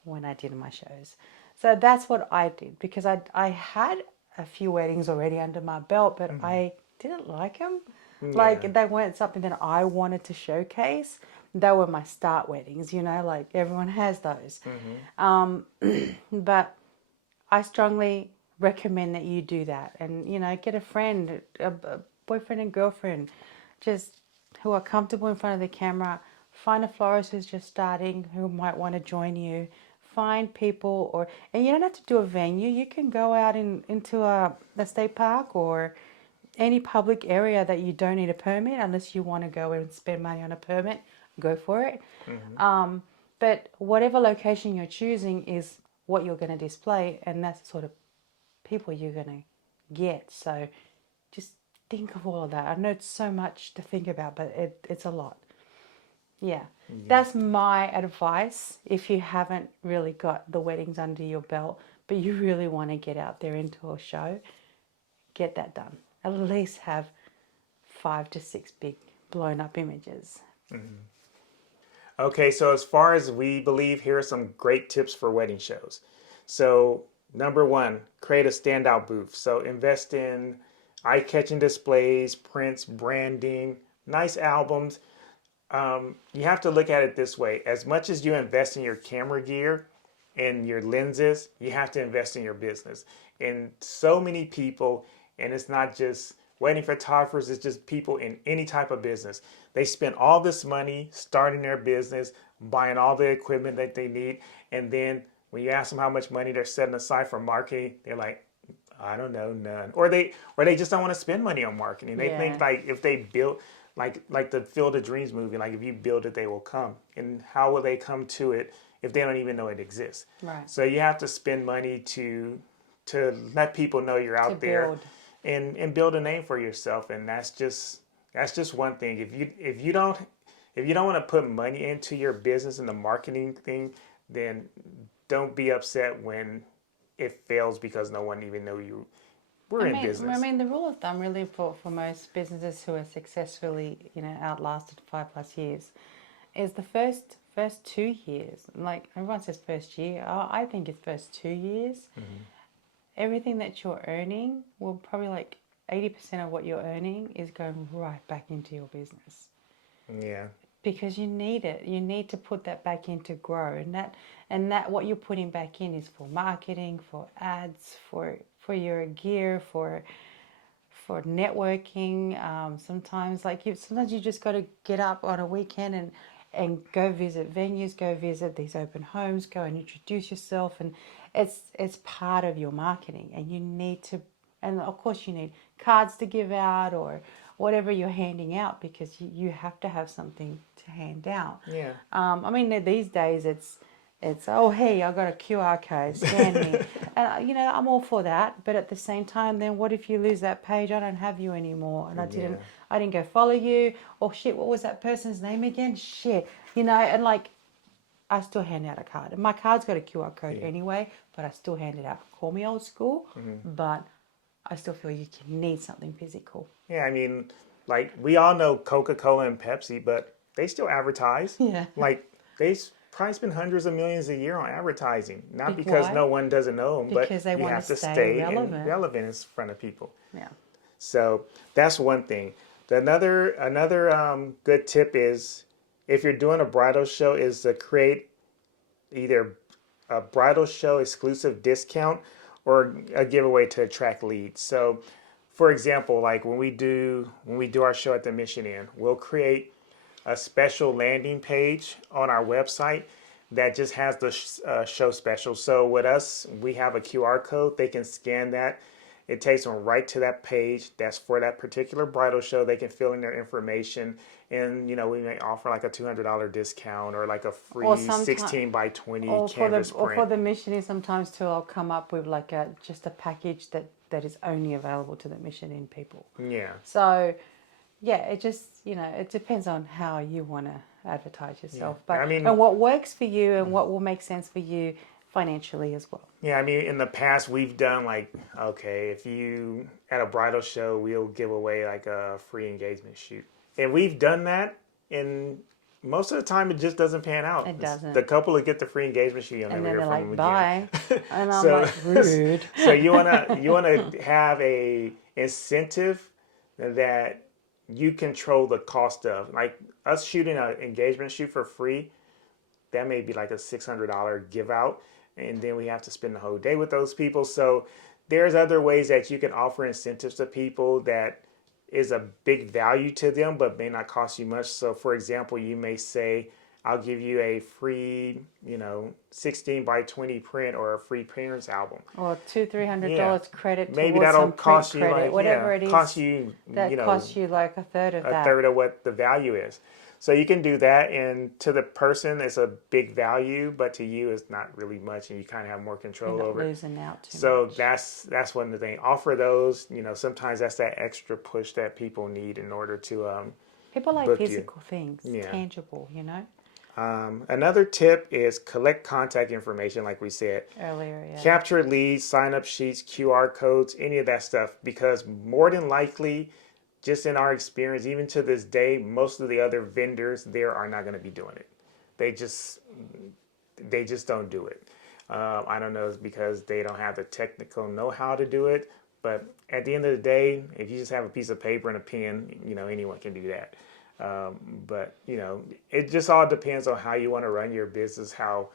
when I did my shows. So that's what I did because I had a few weddings already under my belt, but I didn't like them. Yeah. Like they weren't something that I wanted to showcase. They were my start weddings, like everyone has those. But I strongly recommend that you do that and, get a friend, a boyfriend and girlfriend, just who are comfortable in front of the camera. Find a florist who's just starting who might want to join you. Find people and you don't have to do a venue. You can go out into a state park or any public area that you don't need a permit unless you want to go and spend money on a permit, go for it. But whatever location you're choosing is what you're going to display, and that's the sort of people you're going to get. So just think of all of that. I know it's so much to think about, but it's a lot. Yeah, that's my advice if you haven't really got the weddings under your belt, but you really want to get out there into a show, get that done. At least have 5 to 6 big blown up images. Okay, so as far as we believe, here are some great tips for wedding shows. So, number one, create a standout booth. So, invest in eye catching displays, prints, branding, nice albums. You have to look at it this way: as much as you invest in your camera gear and your lenses, you have to invest in your business. And so many people, and it's not just wedding photographers, it's just people in any type of business. They spend all this money starting their business, buying all the equipment that they need, and then when you ask them how much money they're setting aside for marketing, they're like, I don't know, none. Or they just don't want to spend money on marketing. They think like if they build like the Field of Dreams movie, like if you build it, they will come. And how will they come to it if they don't even know it exists? Right. So you have to spend money to let people know you're out there and build a name for yourself. And that's just one thing. If you don't want to put money into your business and the marketing thing, then don't be upset when it fails because no one even know you were in business. I mean, the rule of thumb really for most businesses who are successfully, outlasted 5+ years is the first 2 years. Like everyone says first year, I think it's first 2 years. Everything that you're earning will probably like 80% of what you're earning is going right back into your business. Yeah. Because you need it. You need to put that back in to grow. And that what you're putting back in is for marketing, for ads, for your gear, for networking. Sometimes you just got to get up on a weekend and go visit venues, go visit these open homes, go and introduce yourself, and it's part of your marketing. And you need to, and of course you need cards to give out or whatever you're handing out because you have to have something to hand out. Yeah. I mean these days it's oh hey, I got a QR code, scan me, and I'm all for that. But at the same time, then what if you lose that page? I don't have you anymore, and I didn't go follow you. Oh shit, what was that person's name again? Shit, and like I still hand out a card, and my card's got a QR code anyway, but I still hand it out. Call me old school, but I still feel you need something physical. Yeah, I mean, like we all know Coca-Cola and Pepsi, but they still advertise. Yeah. Like they probably spend hundreds of millions a year on advertising. Not because Why? no one doesn't know them, but Because they you want have to to stay stay relevant. relevant in front of people. Yeah. So that's one thing. Another good tip is if you're doing a bridal show is to create either a bridal show exclusive discount or a giveaway to attract leads. So, for example, like when we do our show at the Mission Inn, we'll create a special landing page on our website that just has the show special. So with us, we have a QR code. They can scan that. It takes them right to that page that's for that particular bridal show. They can fill in their information, and we may offer like a $200 discount or like a Or free sometime, 16 by 20 or canvas for print. the mission in sometimes too, I'll come up with like just a package that is only available to the mission in people. Yeah. So yeah, it just it depends on how you want to advertise yourself, Yeah. but I mean, and what works for you and what will make sense for you financially as well. yeah, I mean, in the past, we've done like, okay, if you at a bridal show, we'll give away like a free engagement shoot. And we've done that, and most of the time, it just doesn't pan out. It doesn't. The couple that get the free engagement shoot, you'll And never then hear they're from like, them bye. again. And I'm So, like, rude. so you wanna have a incentive that you control the cost of. Like us shooting an engagement shoot for free, that may be like a $600 give out, and then we have to spend the whole day with those people. So there's other ways that you can offer incentives to people that is a big value to them but may not cost you much. So for example, you may say, I'll give you a free 16 by 20 print or a free parents album. Or $200-300 Yeah. credit Maybe towards that'll some cost print you credit, like whatever it is. cost you that costs you like a third of that. a third of what the value is. So you can do that, and to the person, it's a big value, but to you, it's not really much, and you kind of have more control You're not over it. losing out too So much. that's one of the things. Offer those. Sometimes that's that extra push that people need in order to People like book you. physical things, Yeah. tangible. Another tip is collect contact information, like we said. Earlier, yeah. Capture leads, sign up sheets, QR codes, any of that stuff, because more than likely, just in our experience, even to this day, most of the other vendors there are not going to be doing it. They just don't do it. I don't know, it's because they don't have the technical know-how to do it. But at the end of the day, if you just have a piece of paper and a pen, anyone can do that. But it just all depends on how you want to run your business, how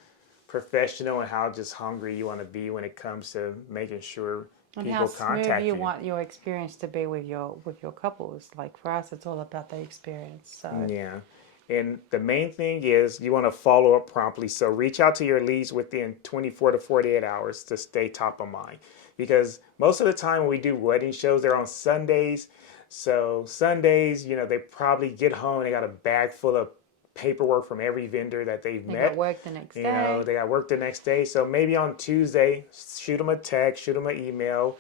professional and how just hungry you want to be when it comes to making sure And people how smooth contact you you. want your experience to be with your couples. Like for us, it's all about the experience. So Yeah. And the main thing is you want to follow up promptly. So reach out to your leads within 24 to 48 hours to stay top of mind. Because most of the time when we do wedding shows, they're on Sundays. So Sundays, they probably get home and they got a bag full of paperwork from every vendor that they've they met. got work the next day. They got work the next day. So maybe on Tuesday, shoot them a text, shoot them an email,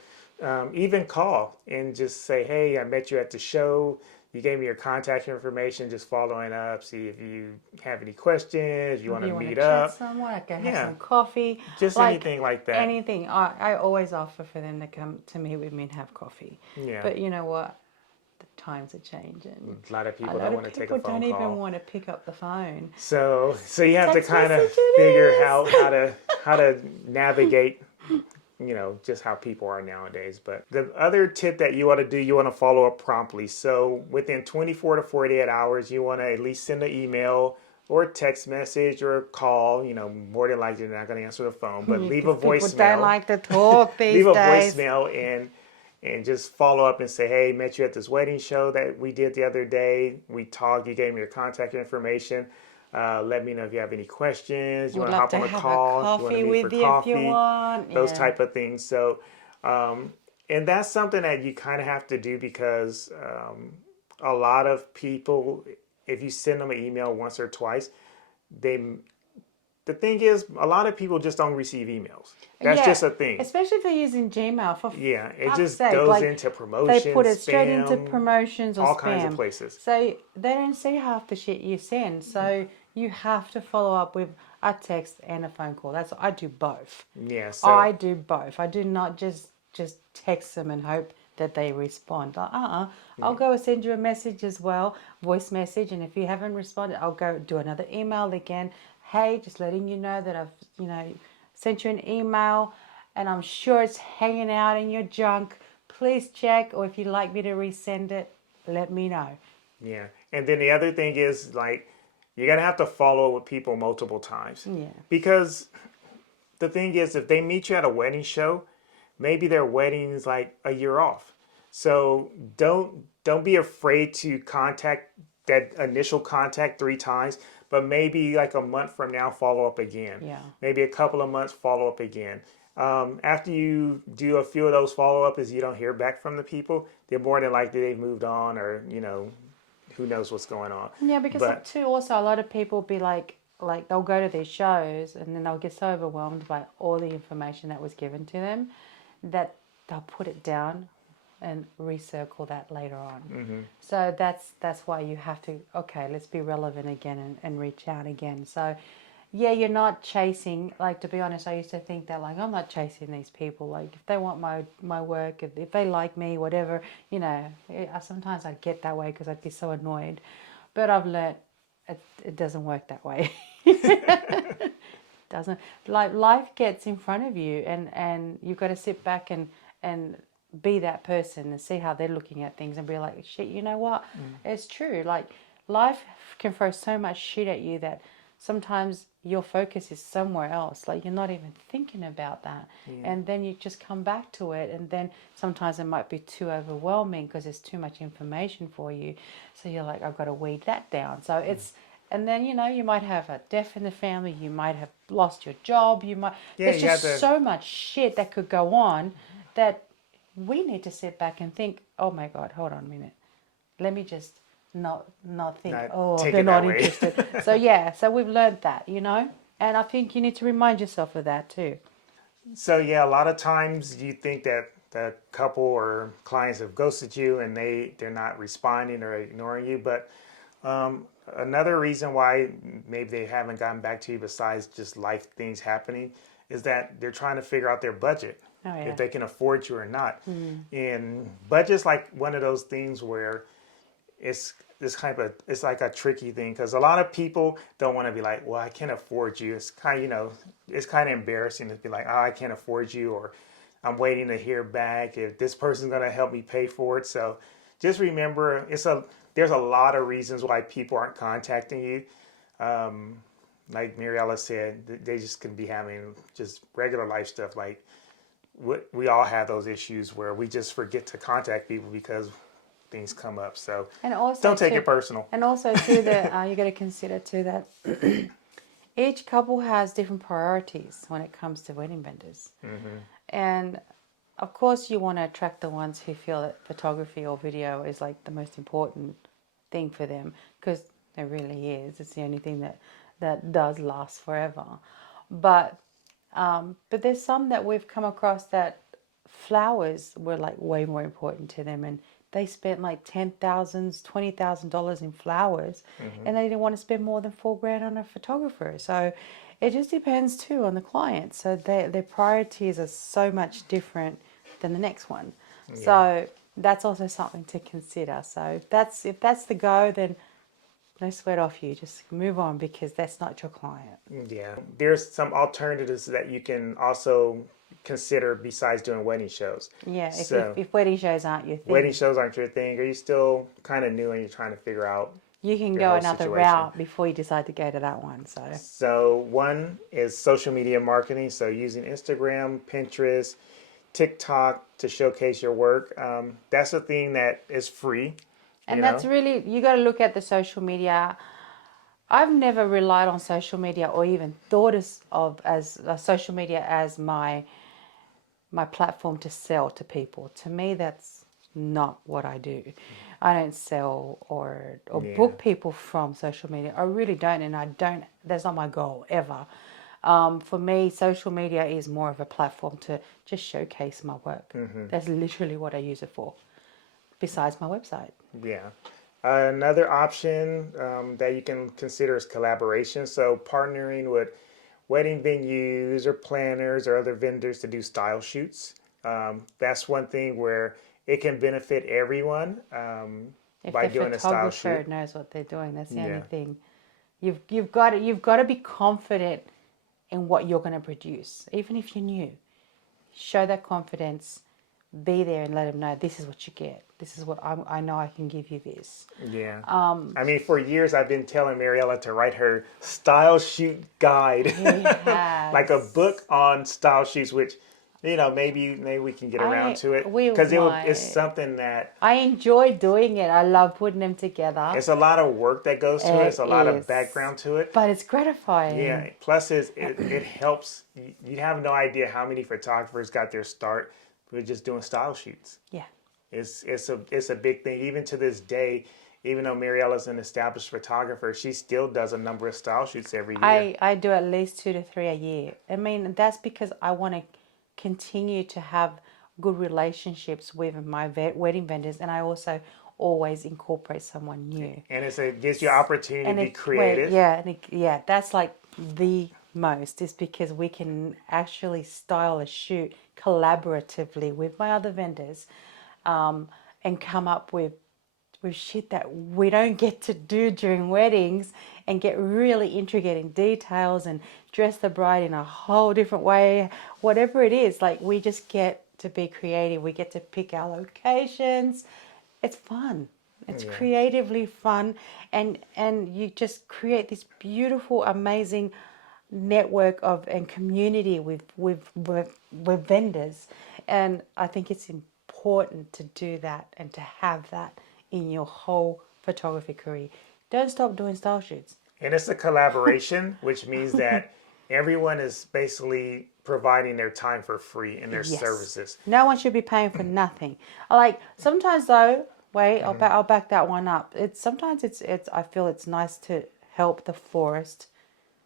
even call and just say, hey, I met you at the show. You gave me your contact information, just following up, see if you have any questions, you want to meet up. Chat someone, I can have Yeah. some coffee. Just anything like that. Anything. I always offer for them to come to meet with me and have coffee. Yeah. But you know what? The times are changing. A lot of people A lot don't of want to take people a phone don't call. even want to pick up the phone. So you have to Text kind of message it figure is. out how to navigate, just how people are nowadays. But the other tip that you want to do, you want to follow up promptly. So within 24 to 48 hours, you want to at least send an email or a text message or a call. More than likely they're not going to answer the phone, but leave a voicemail. People don't like to talk these Leave a days. voicemail and just follow up and say, hey, met you at this wedding show that we did the other day. We talked, you gave me your contact information. Let me know if you have any questions. You Would want to love hop on to a have call. a coffee you want to meet with for you coffee. if you want. Those Yeah. type of things. So, and that's something that you kind of have to do because a lot of people, if you send them an email once or twice, the thing is, a lot of people just don't receive emails. That's just a thing. Especially if they're using Gmail. Yeah, it fuck's just sake, goes into promotions, They put it straight into spam, promotions or all spam. kinds of places. So they don't see half the shit you send. So you have to follow up with a text and a phone call. I do both. Yeah, so I do both. I do not just text them and hope that they respond. I'll go and send you a message as well, voice message, and if you haven't responded, I'll go do another email again. Hey, just letting you know that I've sent you an email, and I'm sure it's hanging out in your junk. Please check, or if you'd like me to resend it, let me know. Yeah. And then the other thing is like you're gonna have to follow with people multiple times. Yeah. Because the thing is if they meet you at a wedding show, maybe their wedding is like a year off. So don't be afraid to contact that initial contact 3 times, but maybe like a month from now follow up again. Yeah. Maybe a couple of months follow up again. After you do a few of those follow ups, if you don't hear back from the people, they're more than likely they've moved on, or who knows what's going on. Yeah, because But too, also a lot of people be like they'll go to these shows and then they'll get so overwhelmed by all the information that was given to them that they'll put it down and recircle that later on. So that's why you have to, okay, let's be relevant again and reach out again. So yeah, you're not chasing, like, to be honest, I used to think that, like, I'm not chasing these people. Like, if they want my work, if they like me, whatever, sometimes I'd get that way because I'd be so annoyed. But I've learnt it doesn't work that way. Doesn't, like, life gets in front of you, and you've got to sit back and be that person and see how they're looking at things and be like, shit, you know what? It's true. Like, life can throw so much shit at you that sometimes your focus is somewhere else. Like, you're not even thinking about that. And then you just come back to it. And then sometimes it might be too overwhelming because there's too much information for you. So you're like, I've got to weed that down. So it's, and then, you might have a death in the family. You might have lost your job. There's just so much shit that could go on that we need to sit back and think, oh my God, hold on a minute. Let me just not think, they're not interested. So we've learned that, and I think you need to remind yourself of that too. So yeah, a lot of times you think that the couple or clients have ghosted you and they're not responding or ignoring you, but another reason why maybe they haven't gotten back to you besides just life things happening is that they're trying to figure out their budget. If they can afford you or not. And budget's like one of those things where it's like a tricky thing because a lot of people don't want to be like, well, I can't afford you. It's kind of, it's kind of embarrassing to be like, oh, I can't afford you, or I'm waiting to hear back if this person's going to help me pay for it. So just remember, there's a lot of reasons why people aren't contacting you. Like Mariella said, they just can be having just regular life stuff. Like we all have those issues where we just forget to contact people because things come up. So and also don't take it personal. And also too that you got to consider too that each couple has different priorities when it comes to wedding vendors. And of course you want to attract the ones who feel that photography or video is like the most important thing for them, because it really is. It's the only thing that does last forever. But there's some that we've come across that flowers were like way more important to them, and they spent like $10,000, $20,000 in flowers, and they didn't want to spend more than $4,000 on a photographer. So it just depends too on the client. So their priorities are so much different than the next one. So that's also something to consider. So if that's the go, then no sweat off you. Just move on because that's not your client. Yeah. There's some alternatives that you can also consider besides doing wedding shows. Yeah, if wedding shows aren't your thing. Wedding shows aren't your thing, or you still kind of new and you're trying to figure out. You can go another route before you decide to go to that one. So one is social media marketing. So using Instagram, Pinterest, TikTok to showcase your work. That's a thing that is free. And that's really, you got to look at the social media. I've never relied on social media or even thought of as social media as my platform to sell to people. To me, that's not what I do. I don't sell or book people from social media. I really don't, and that's not my goal ever. For me, social media is more of a platform to just showcase my work. That's literally what I use it for, besides my website. Yeah. Another option that you can consider is collaboration. So partnering with wedding venues or planners or other vendors to do style shoots. That's one thing where it can benefit everyone by doing a style shoot. If the photographer knows what they're doing, that's the only thing. You've got to be confident in what you're going to produce, even if you're new. Show that confidence. be there and let them know this is what you get. This is what I know I can give you this. Yeah. I mean, for years I've been telling Mariella to write her style shoot guide, He like a has. book on style shoots, which, maybe we can get around to it We because it's might. something that I enjoy doing it. I love putting them together. it's a lot of work that goes to it. It's It a lot of is, background to it. but it's Yeah. gratifying. Plus, it helps. You have no idea how many photographers got their start with just doing style shoots. Yeah. It's a big thing. Even to this day, even though Mariella's an established photographer, she still does a number of style shoots every year. I do at least 2 to 3 a year. I mean, that's because I want to continue to have good relationships with my wedding vendors, and I also always incorporate someone new. And it gives you opportunity to be creative. Yeah, yeah, that's like the most is because we can actually style a shoot collaboratively with my other vendors, and come up with shit that we don't get to do during weddings and get really intricate in details and dress the bride in a whole different way. Whatever it is, like we just get to be creative. We get to pick our locations. It's fun. It's creatively fun, and you just create this beautiful, amazing network of and community with vendors, and I think it's important to do that and to have that in your whole photography career. Don't stop doing style shoots. And it's a collaboration, which means that everyone is basically providing their time for free in their Yes. services. No one should be paying for nothing. Like sometimes though, wait, I'll back that one up. It's I feel it's nice to help the florist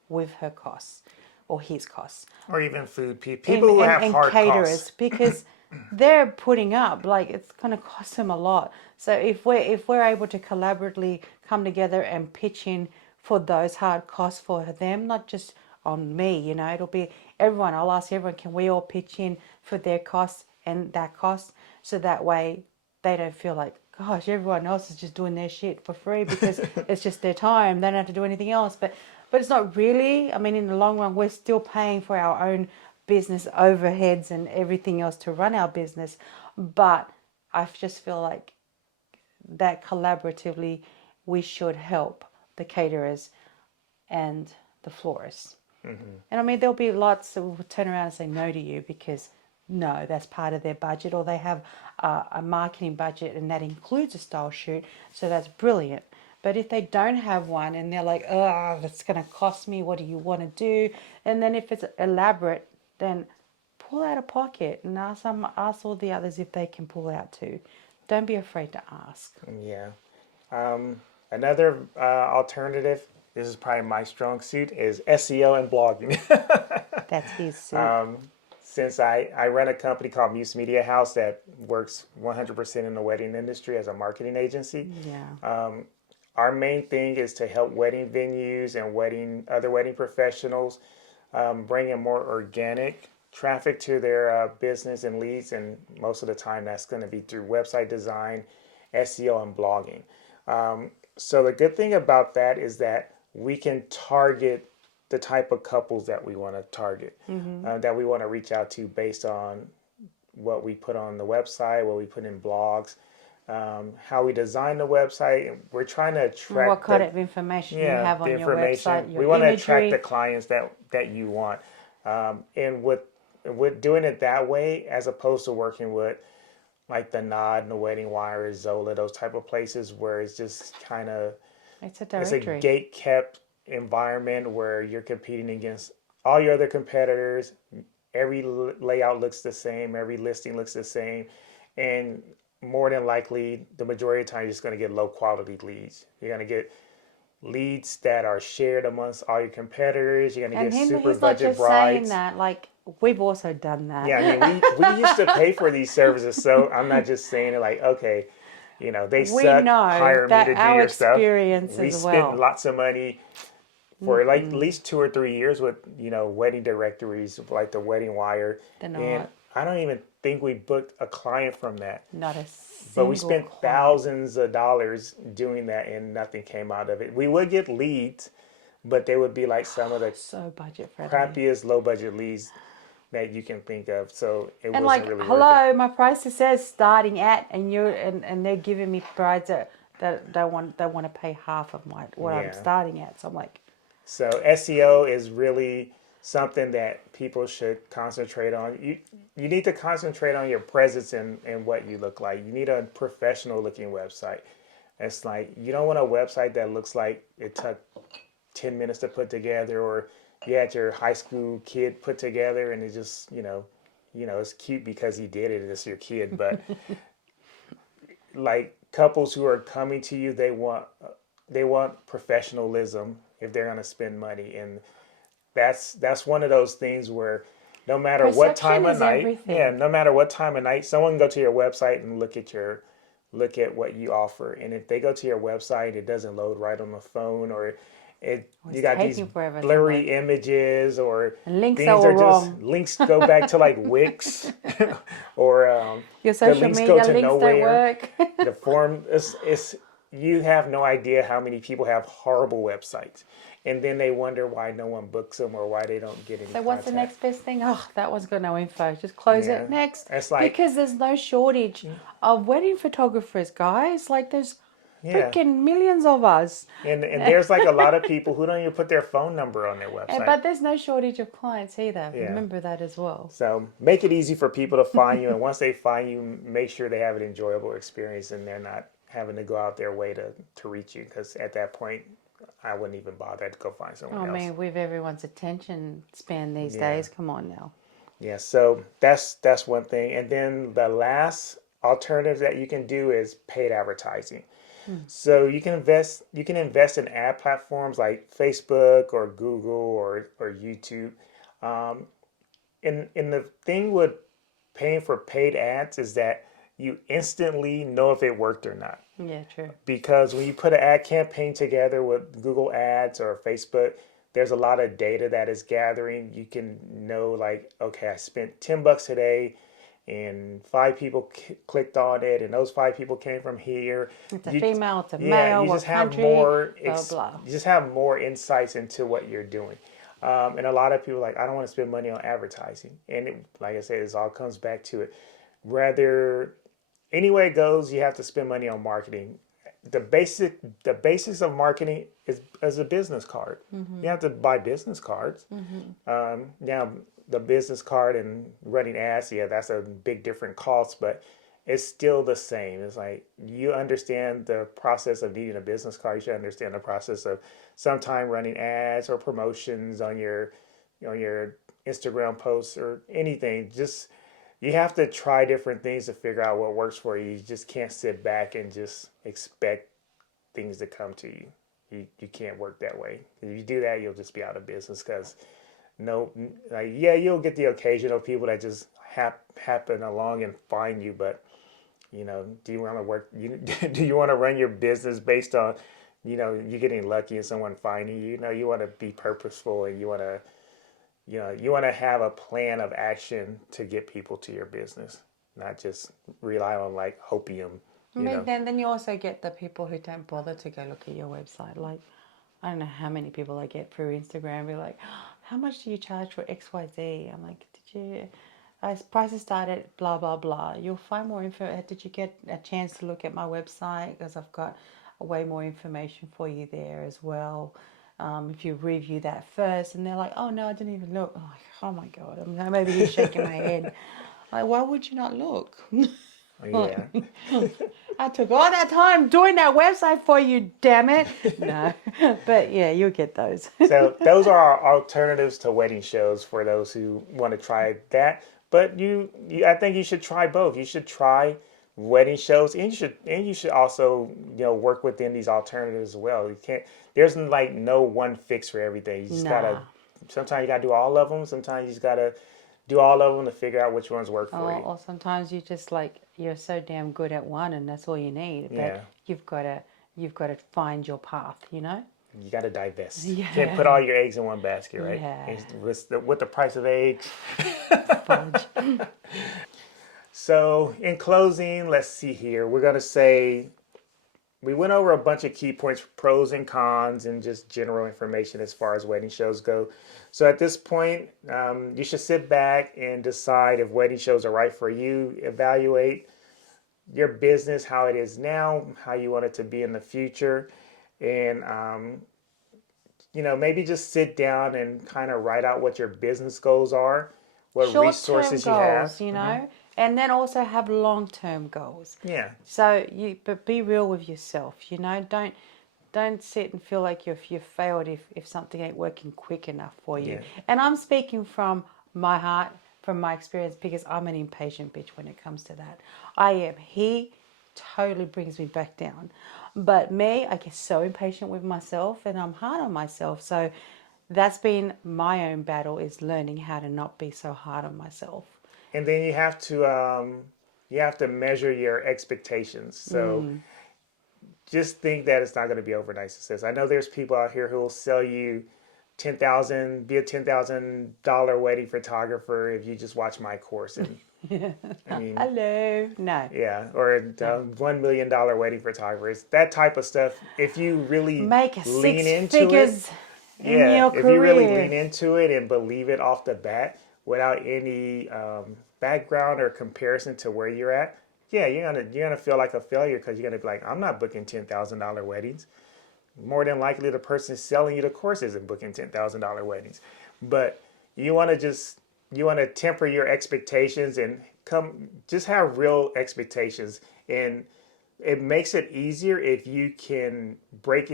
with her costs or his costs. Or even food people who have And hard caterers costs. because they're putting up like it's going to cost them a lot. So if we're able to collaboratively come together and pitch in for those hard costs for them, not just on me, it'll be everyone. I'll ask everyone, can we all pitch in for their costs and that cost, so that way they don't feel like, gosh, everyone else is just doing their shit for free because it's just their time. They don't have to do anything else. But it's not really. I mean, in the long run, we're still paying for our own business overheads and everything else to run our business. But I just feel like that collaboratively we should help the caterers and the florists. And I mean, there'll be lots that will turn around and say no to you because no, that's part of their budget, or they have a marketing budget and that includes a style shoot, so that's brilliant. But if they don't have one and they're like, oh, that's going to cost me, what do you want to do? And then if it's elaborate, then pull out a pocket and ask all the others if they can pull out too. Don't be afraid to ask. Yeah. Another alternative, this is probably my strong suit, is SEO and blogging. That's his suit. Since I run a company called Muse Media House that works 100% in the wedding industry as a marketing agency. Yeah. Our main thing is to help wedding venues and other wedding professionals bring in more organic traffic to their business and leads, and most of the time that's going to be through website design, SEO, and blogging. So the good thing about that is that we can target the type of couples that we want to target, that we want to reach out to based on what we put on the website, what we put in blogs, how we design the website. We're trying to attract what kind of information you have on your website, your we want to imagery. attract the clients that you want. And with doing it that way, as opposed to working with like the Nod and the Wedding Wire, Zola, those type of places where it's just kind of It's a it's directory. a gate kept environment where you're competing against all your other competitors. Every layout looks the same, every listing looks the same, and more than likely, the majority of the time, you're just going to get low quality leads. You're going to get leads that are shared amongst all your competitors. You're going to get super he's not budget just brides. saying that. Like, we've also done that. Yeah, I mean, we used to pay for these services, so I'm not just saying it like, okay, they We suck, know hire me that to do our your stuff. experience We as spent well. lots of money for like at least 2 or 3 years with, wedding directories like the Wedding Wire. They're And not. I don't even think we booked a client from that. Not a But single we spent client. thousands of dollars doing that and nothing came out of it. We would get leads, but they would be like some of the So budget friendly. crappiest low budget leads. that you can think of. So it And wasn't like, really worth it. hello, my price says starting at, and they're giving me brides that don't want to pay half of what I'm Yeah. starting at. So I'm like, So SEO is really something that people should concentrate on. You need to concentrate on your presence and what you look like. You need a professional looking website. It's like you don't want a website that looks like it took 10 minutes to put together, or you had your high school kid put together and it just, it's cute because he did it. It's your kid, but like couples who are coming to you, they want professionalism if they're going to spend money, and that's one of those things where no matter what perception time of is night, yeah, everything. no matter what time of night, someone can go to your website and look at what you offer, and if they go to your website, it doesn't load right on the phone, or you It's got these taking forever to load. blurry images, or And links are things all are just wrong. links go back to like Wix, or Your the social links go media to links don't nowhere. work. The form is you have no idea how many people have horrible websites, and then they wonder why no one books them or why they don't get any So what's the contact. next best thing? Oh, that one's got no info. Just close Yeah, it. Next. it's like, Because there's no shortage of wedding photographers, guys. Like there's yeah, freaking millions of us. and there's like a lot of people who don't even put their phone number on their website. But there's no shortage of clients either. Yeah. Remember that as well. So make it easy for people to find you, and once they find you, make sure they have an enjoyable experience and they're not having to go out their way to reach you. Because at that point, I wouldn't even bother to go find someone I else. mean, with everyone's attention span these Yeah. days, come on now. Yeah, so that's one thing. And then the last alternative that you can do is paid advertising. So you can invest in ad platforms like Facebook or Google or YouTube. Um, and the thing with paying for paid ads is that you instantly know if it worked or not. Yeah, true. Because when you put an ad campaign together with Google Ads or Facebook, there's a lot of data that is gathering. You can know, like, okay, I spent $10 today and 5 people clicked on it, and those 5 people came from here. It's a You, female, it's a yeah, male, you what just have country, more. blah, blah. You just have more insights into what you're doing. And a lot of people are like, I don't want to spend money on advertising, and like I said, it all comes back to it. Rather, any way it goes, you have to spend money on marketing. The basics of marketing is as a business card. You have to buy business cards. Now the business card and running ads, yeah, that's a big different cost, but it's still the same. It's like you understand the process of needing a business card. You should understand the process of sometime running ads or promotions on your Instagram posts or anything. Just you have to try different things to figure out what works for you. You just can't sit back and just expect things to come to you. You can't work that way. If you do that, you'll just be out of business because no, like, yeah, you'll get the occasional people that just happen along and find you, but do you want to work? Do you want to run your business based on, you getting lucky and someone finding you? You want to be purposeful, and you want to have a plan of action to get people to your business, not just rely on like hopium. I mean, then you also get the people who don't bother to go look at your website. Like, I don't know how many people I get through Instagram be like, how much do you charge for XYZ? I'm like, did you, prices start at blah, blah, blah. You'll find more info. Did you get a chance to look at my website? Because I've got way more information for you there as well. If you review that first, and they're like, oh no, I didn't even look. I'm like, oh my God, I'm over here shaking my head. Like, why would you not look? Yeah. I took all that time doing that website for you, damn it. No, but yeah, you'll get those. So those are our alternatives to wedding shows for those who want to try that. But I think you should try both. You should try wedding shows, and you should also work within these alternatives as well. You can't. There's like no one fix for everything. You just gotta. Nah. Sometimes you gotta do all of them. Sometimes you just gotta do all of them to figure out which ones work for you. Or sometimes you just like you're so damn good at one, and that's all you need. But Yeah. you've got to find your path. You got to divest. Yeah. You can't put all your eggs in one basket, right? Yeah. With the price of eggs. Fudge. So, in closing, let's see here. We're going to say we went over a bunch of key points, pros and cons, and just general information as far as wedding shows go. So at this point, you should sit back and decide if wedding shows are right for you. Evaluate your business, how it is now, how you want it to be in the future, and maybe just sit down and kind of write out what your business goals are, what resources you have. Goals, and then also have long-term goals. Yeah. So but be real with yourself. Don't sit and feel like you've failed if something ain't working quick enough for you. Yeah. And I'm speaking from my heart, from my experience, because I'm an impatient bitch when it comes to that. I am. He totally brings me back down. But me, I get so impatient with myself and I'm hard on myself. So that's been my own battle, is learning how to not be so hard on myself. And then you have to measure your expectations. So just think that it's not going to be overnight success. I know there's people out here who will sell you be a $10,000 wedding photographer if you just watch my course. And I mean, hello, no. Yeah, or $1 million wedding photographer. It's that type of stuff. If you really Make lean six into figures it, in your if career. you really lean into it and believe it off the bat without any background or comparison to where you're at, you're gonna feel like a failure because you're gonna be like, I'm not booking $10,000 weddings. More than likely, the person selling you the course isn't booking $10,000 weddings. But you want to temper your expectations and just have real expectations, and it makes it easier if you can break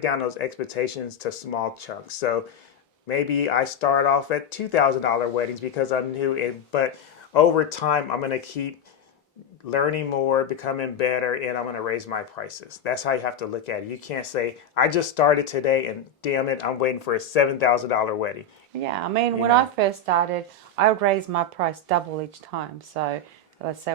down those expectations to small chunks. So maybe I start off at $2,000 weddings because I'm new, but over time I'm going to keep learning more, becoming better, and I'm going to raise my prices. That's how you have to look at it. You can't say, I just started today and damn it, I'm waiting for a $7,000 wedding. Yeah, I mean, when I first started, I would raise my price double each time. So let's say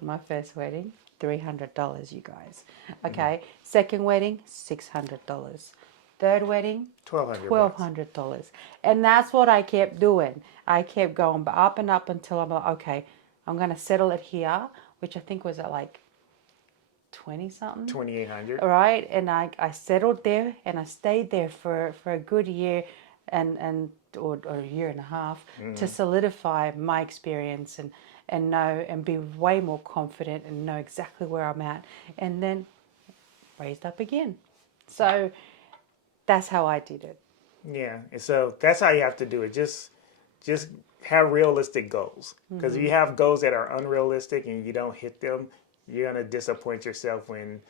my first wedding, $300, you guys. Okay, second wedding, $600. Third wedding, $1,200. And that's what I kept doing. I kept going up and up until I'm like, okay, I'm going to settle it here, which I think was at like 20 something. 2,800. Right. And I settled there and I stayed there for a good year or a year and a half to solidify my experience and know and be way more confident and know exactly where I'm at, and then raised up again. So that's how I did it. Yeah. And so that's how you have to do it. Just have realistic goals, because if you have goals that are unrealistic and you don't hit them, you're going to disappoint yourself when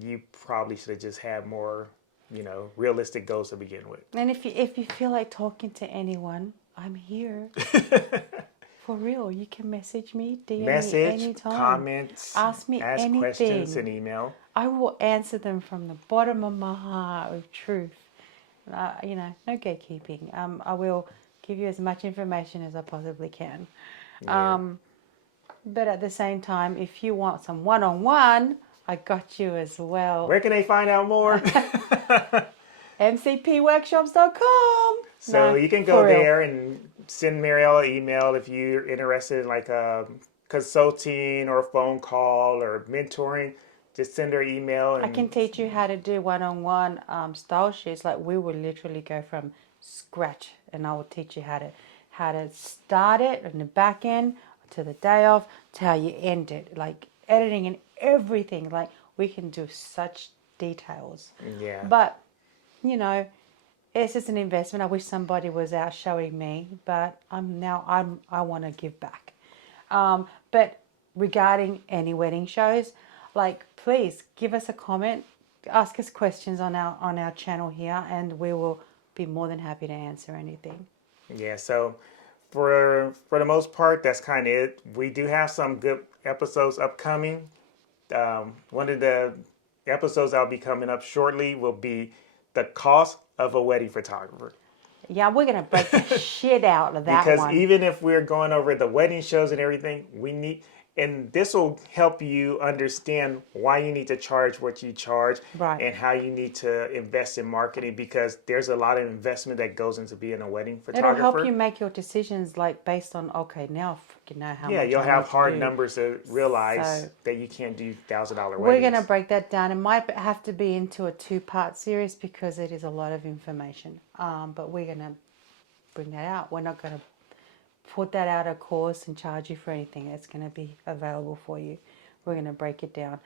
you probably should have just had more, realistic goals to begin with. And if you feel like talking to anyone, I'm here. For real, you can message me, DM me anytime. Comments, ask me anything. Questions, and email. I will answer them from the bottom of my heart with truth. No gatekeeping. I will give you as much information as I possibly can. Yeah. But at the same time, if you want some one-on-one, I got you as well. Where can they find out more? MCPworkshops.com. So you can go there and send Marielle an email if you're interested in like a consulting or a phone call or mentoring. Just send her an email. And I can teach you how to do one-on-one style shoots. Like we will literally go from scratch, and I will teach you how to start it in the back end to the day of to how you end it, like editing and everything. Like we can do such details. Yeah. But it's just an investment. I wish somebody was out showing me, but I want to give back. But regarding any wedding shows, like please give us a comment, ask us questions on our channel here, and we will be more than happy to answer anything. Yeah. So for the most part, that's kind of it. We do have some good episodes upcoming. One of the episodes that'll be coming up shortly will be the cost of a wedding photographer. Yeah, we're going to break the shit out of that because one. Even if we're going over the wedding shows and everything, And this will help you understand why you need to charge what you charge, Right. and how you need to invest in marketing, because there's a lot of investment that goes into being a wedding It'll help photographer. you make your decisions like based on, okay, now I freaking know how Yeah, much you'll I have need hard to do. numbers to realize So- that you can't do $1,000 We're going weddings. to break that down. It might have to be into a 2-part series because it is a lot of information. But we're going to bring that out. We're not going to put that out of course and charge you for anything. It's going to be available for you. We're going to break it down.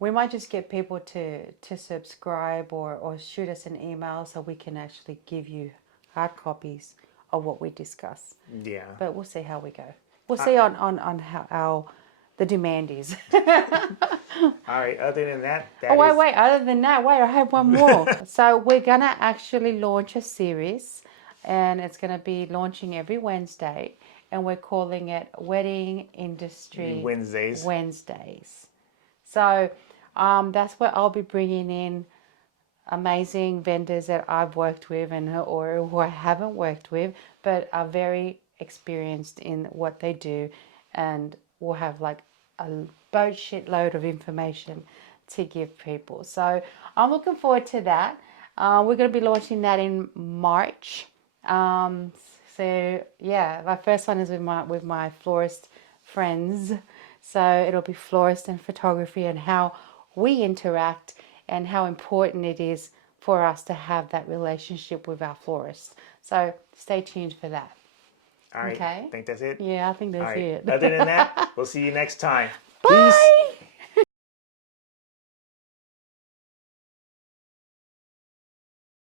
We might just get people to subscribe or shoot us an email so we can actually give you hard copies of what we discuss. Yeah. But we'll see how we go. We'll see on how the demand is. All right. Other than that, Wait. Other than that, I have one more. So we're going to actually launch a series, and it's going to be launching every Wednesday, and we're calling it Wedding Industry Wednesdays. So that's where I'll be bringing in amazing vendors that I've worked with or who I haven't worked with, but are very experienced in what they do, and we'll have like a boat shitload of information to give people. So I'm looking forward to that. We're going to be launching that in March. So yeah, my first one is with my florist friends. So it'll be florist and photography and how we interact and how important it is for us to have that relationship with our florist. So stay tuned for that. All right. Okay. I think that's it. Yeah, I think All that's right. it. Other than that, we'll see you next time. Bye. Peace.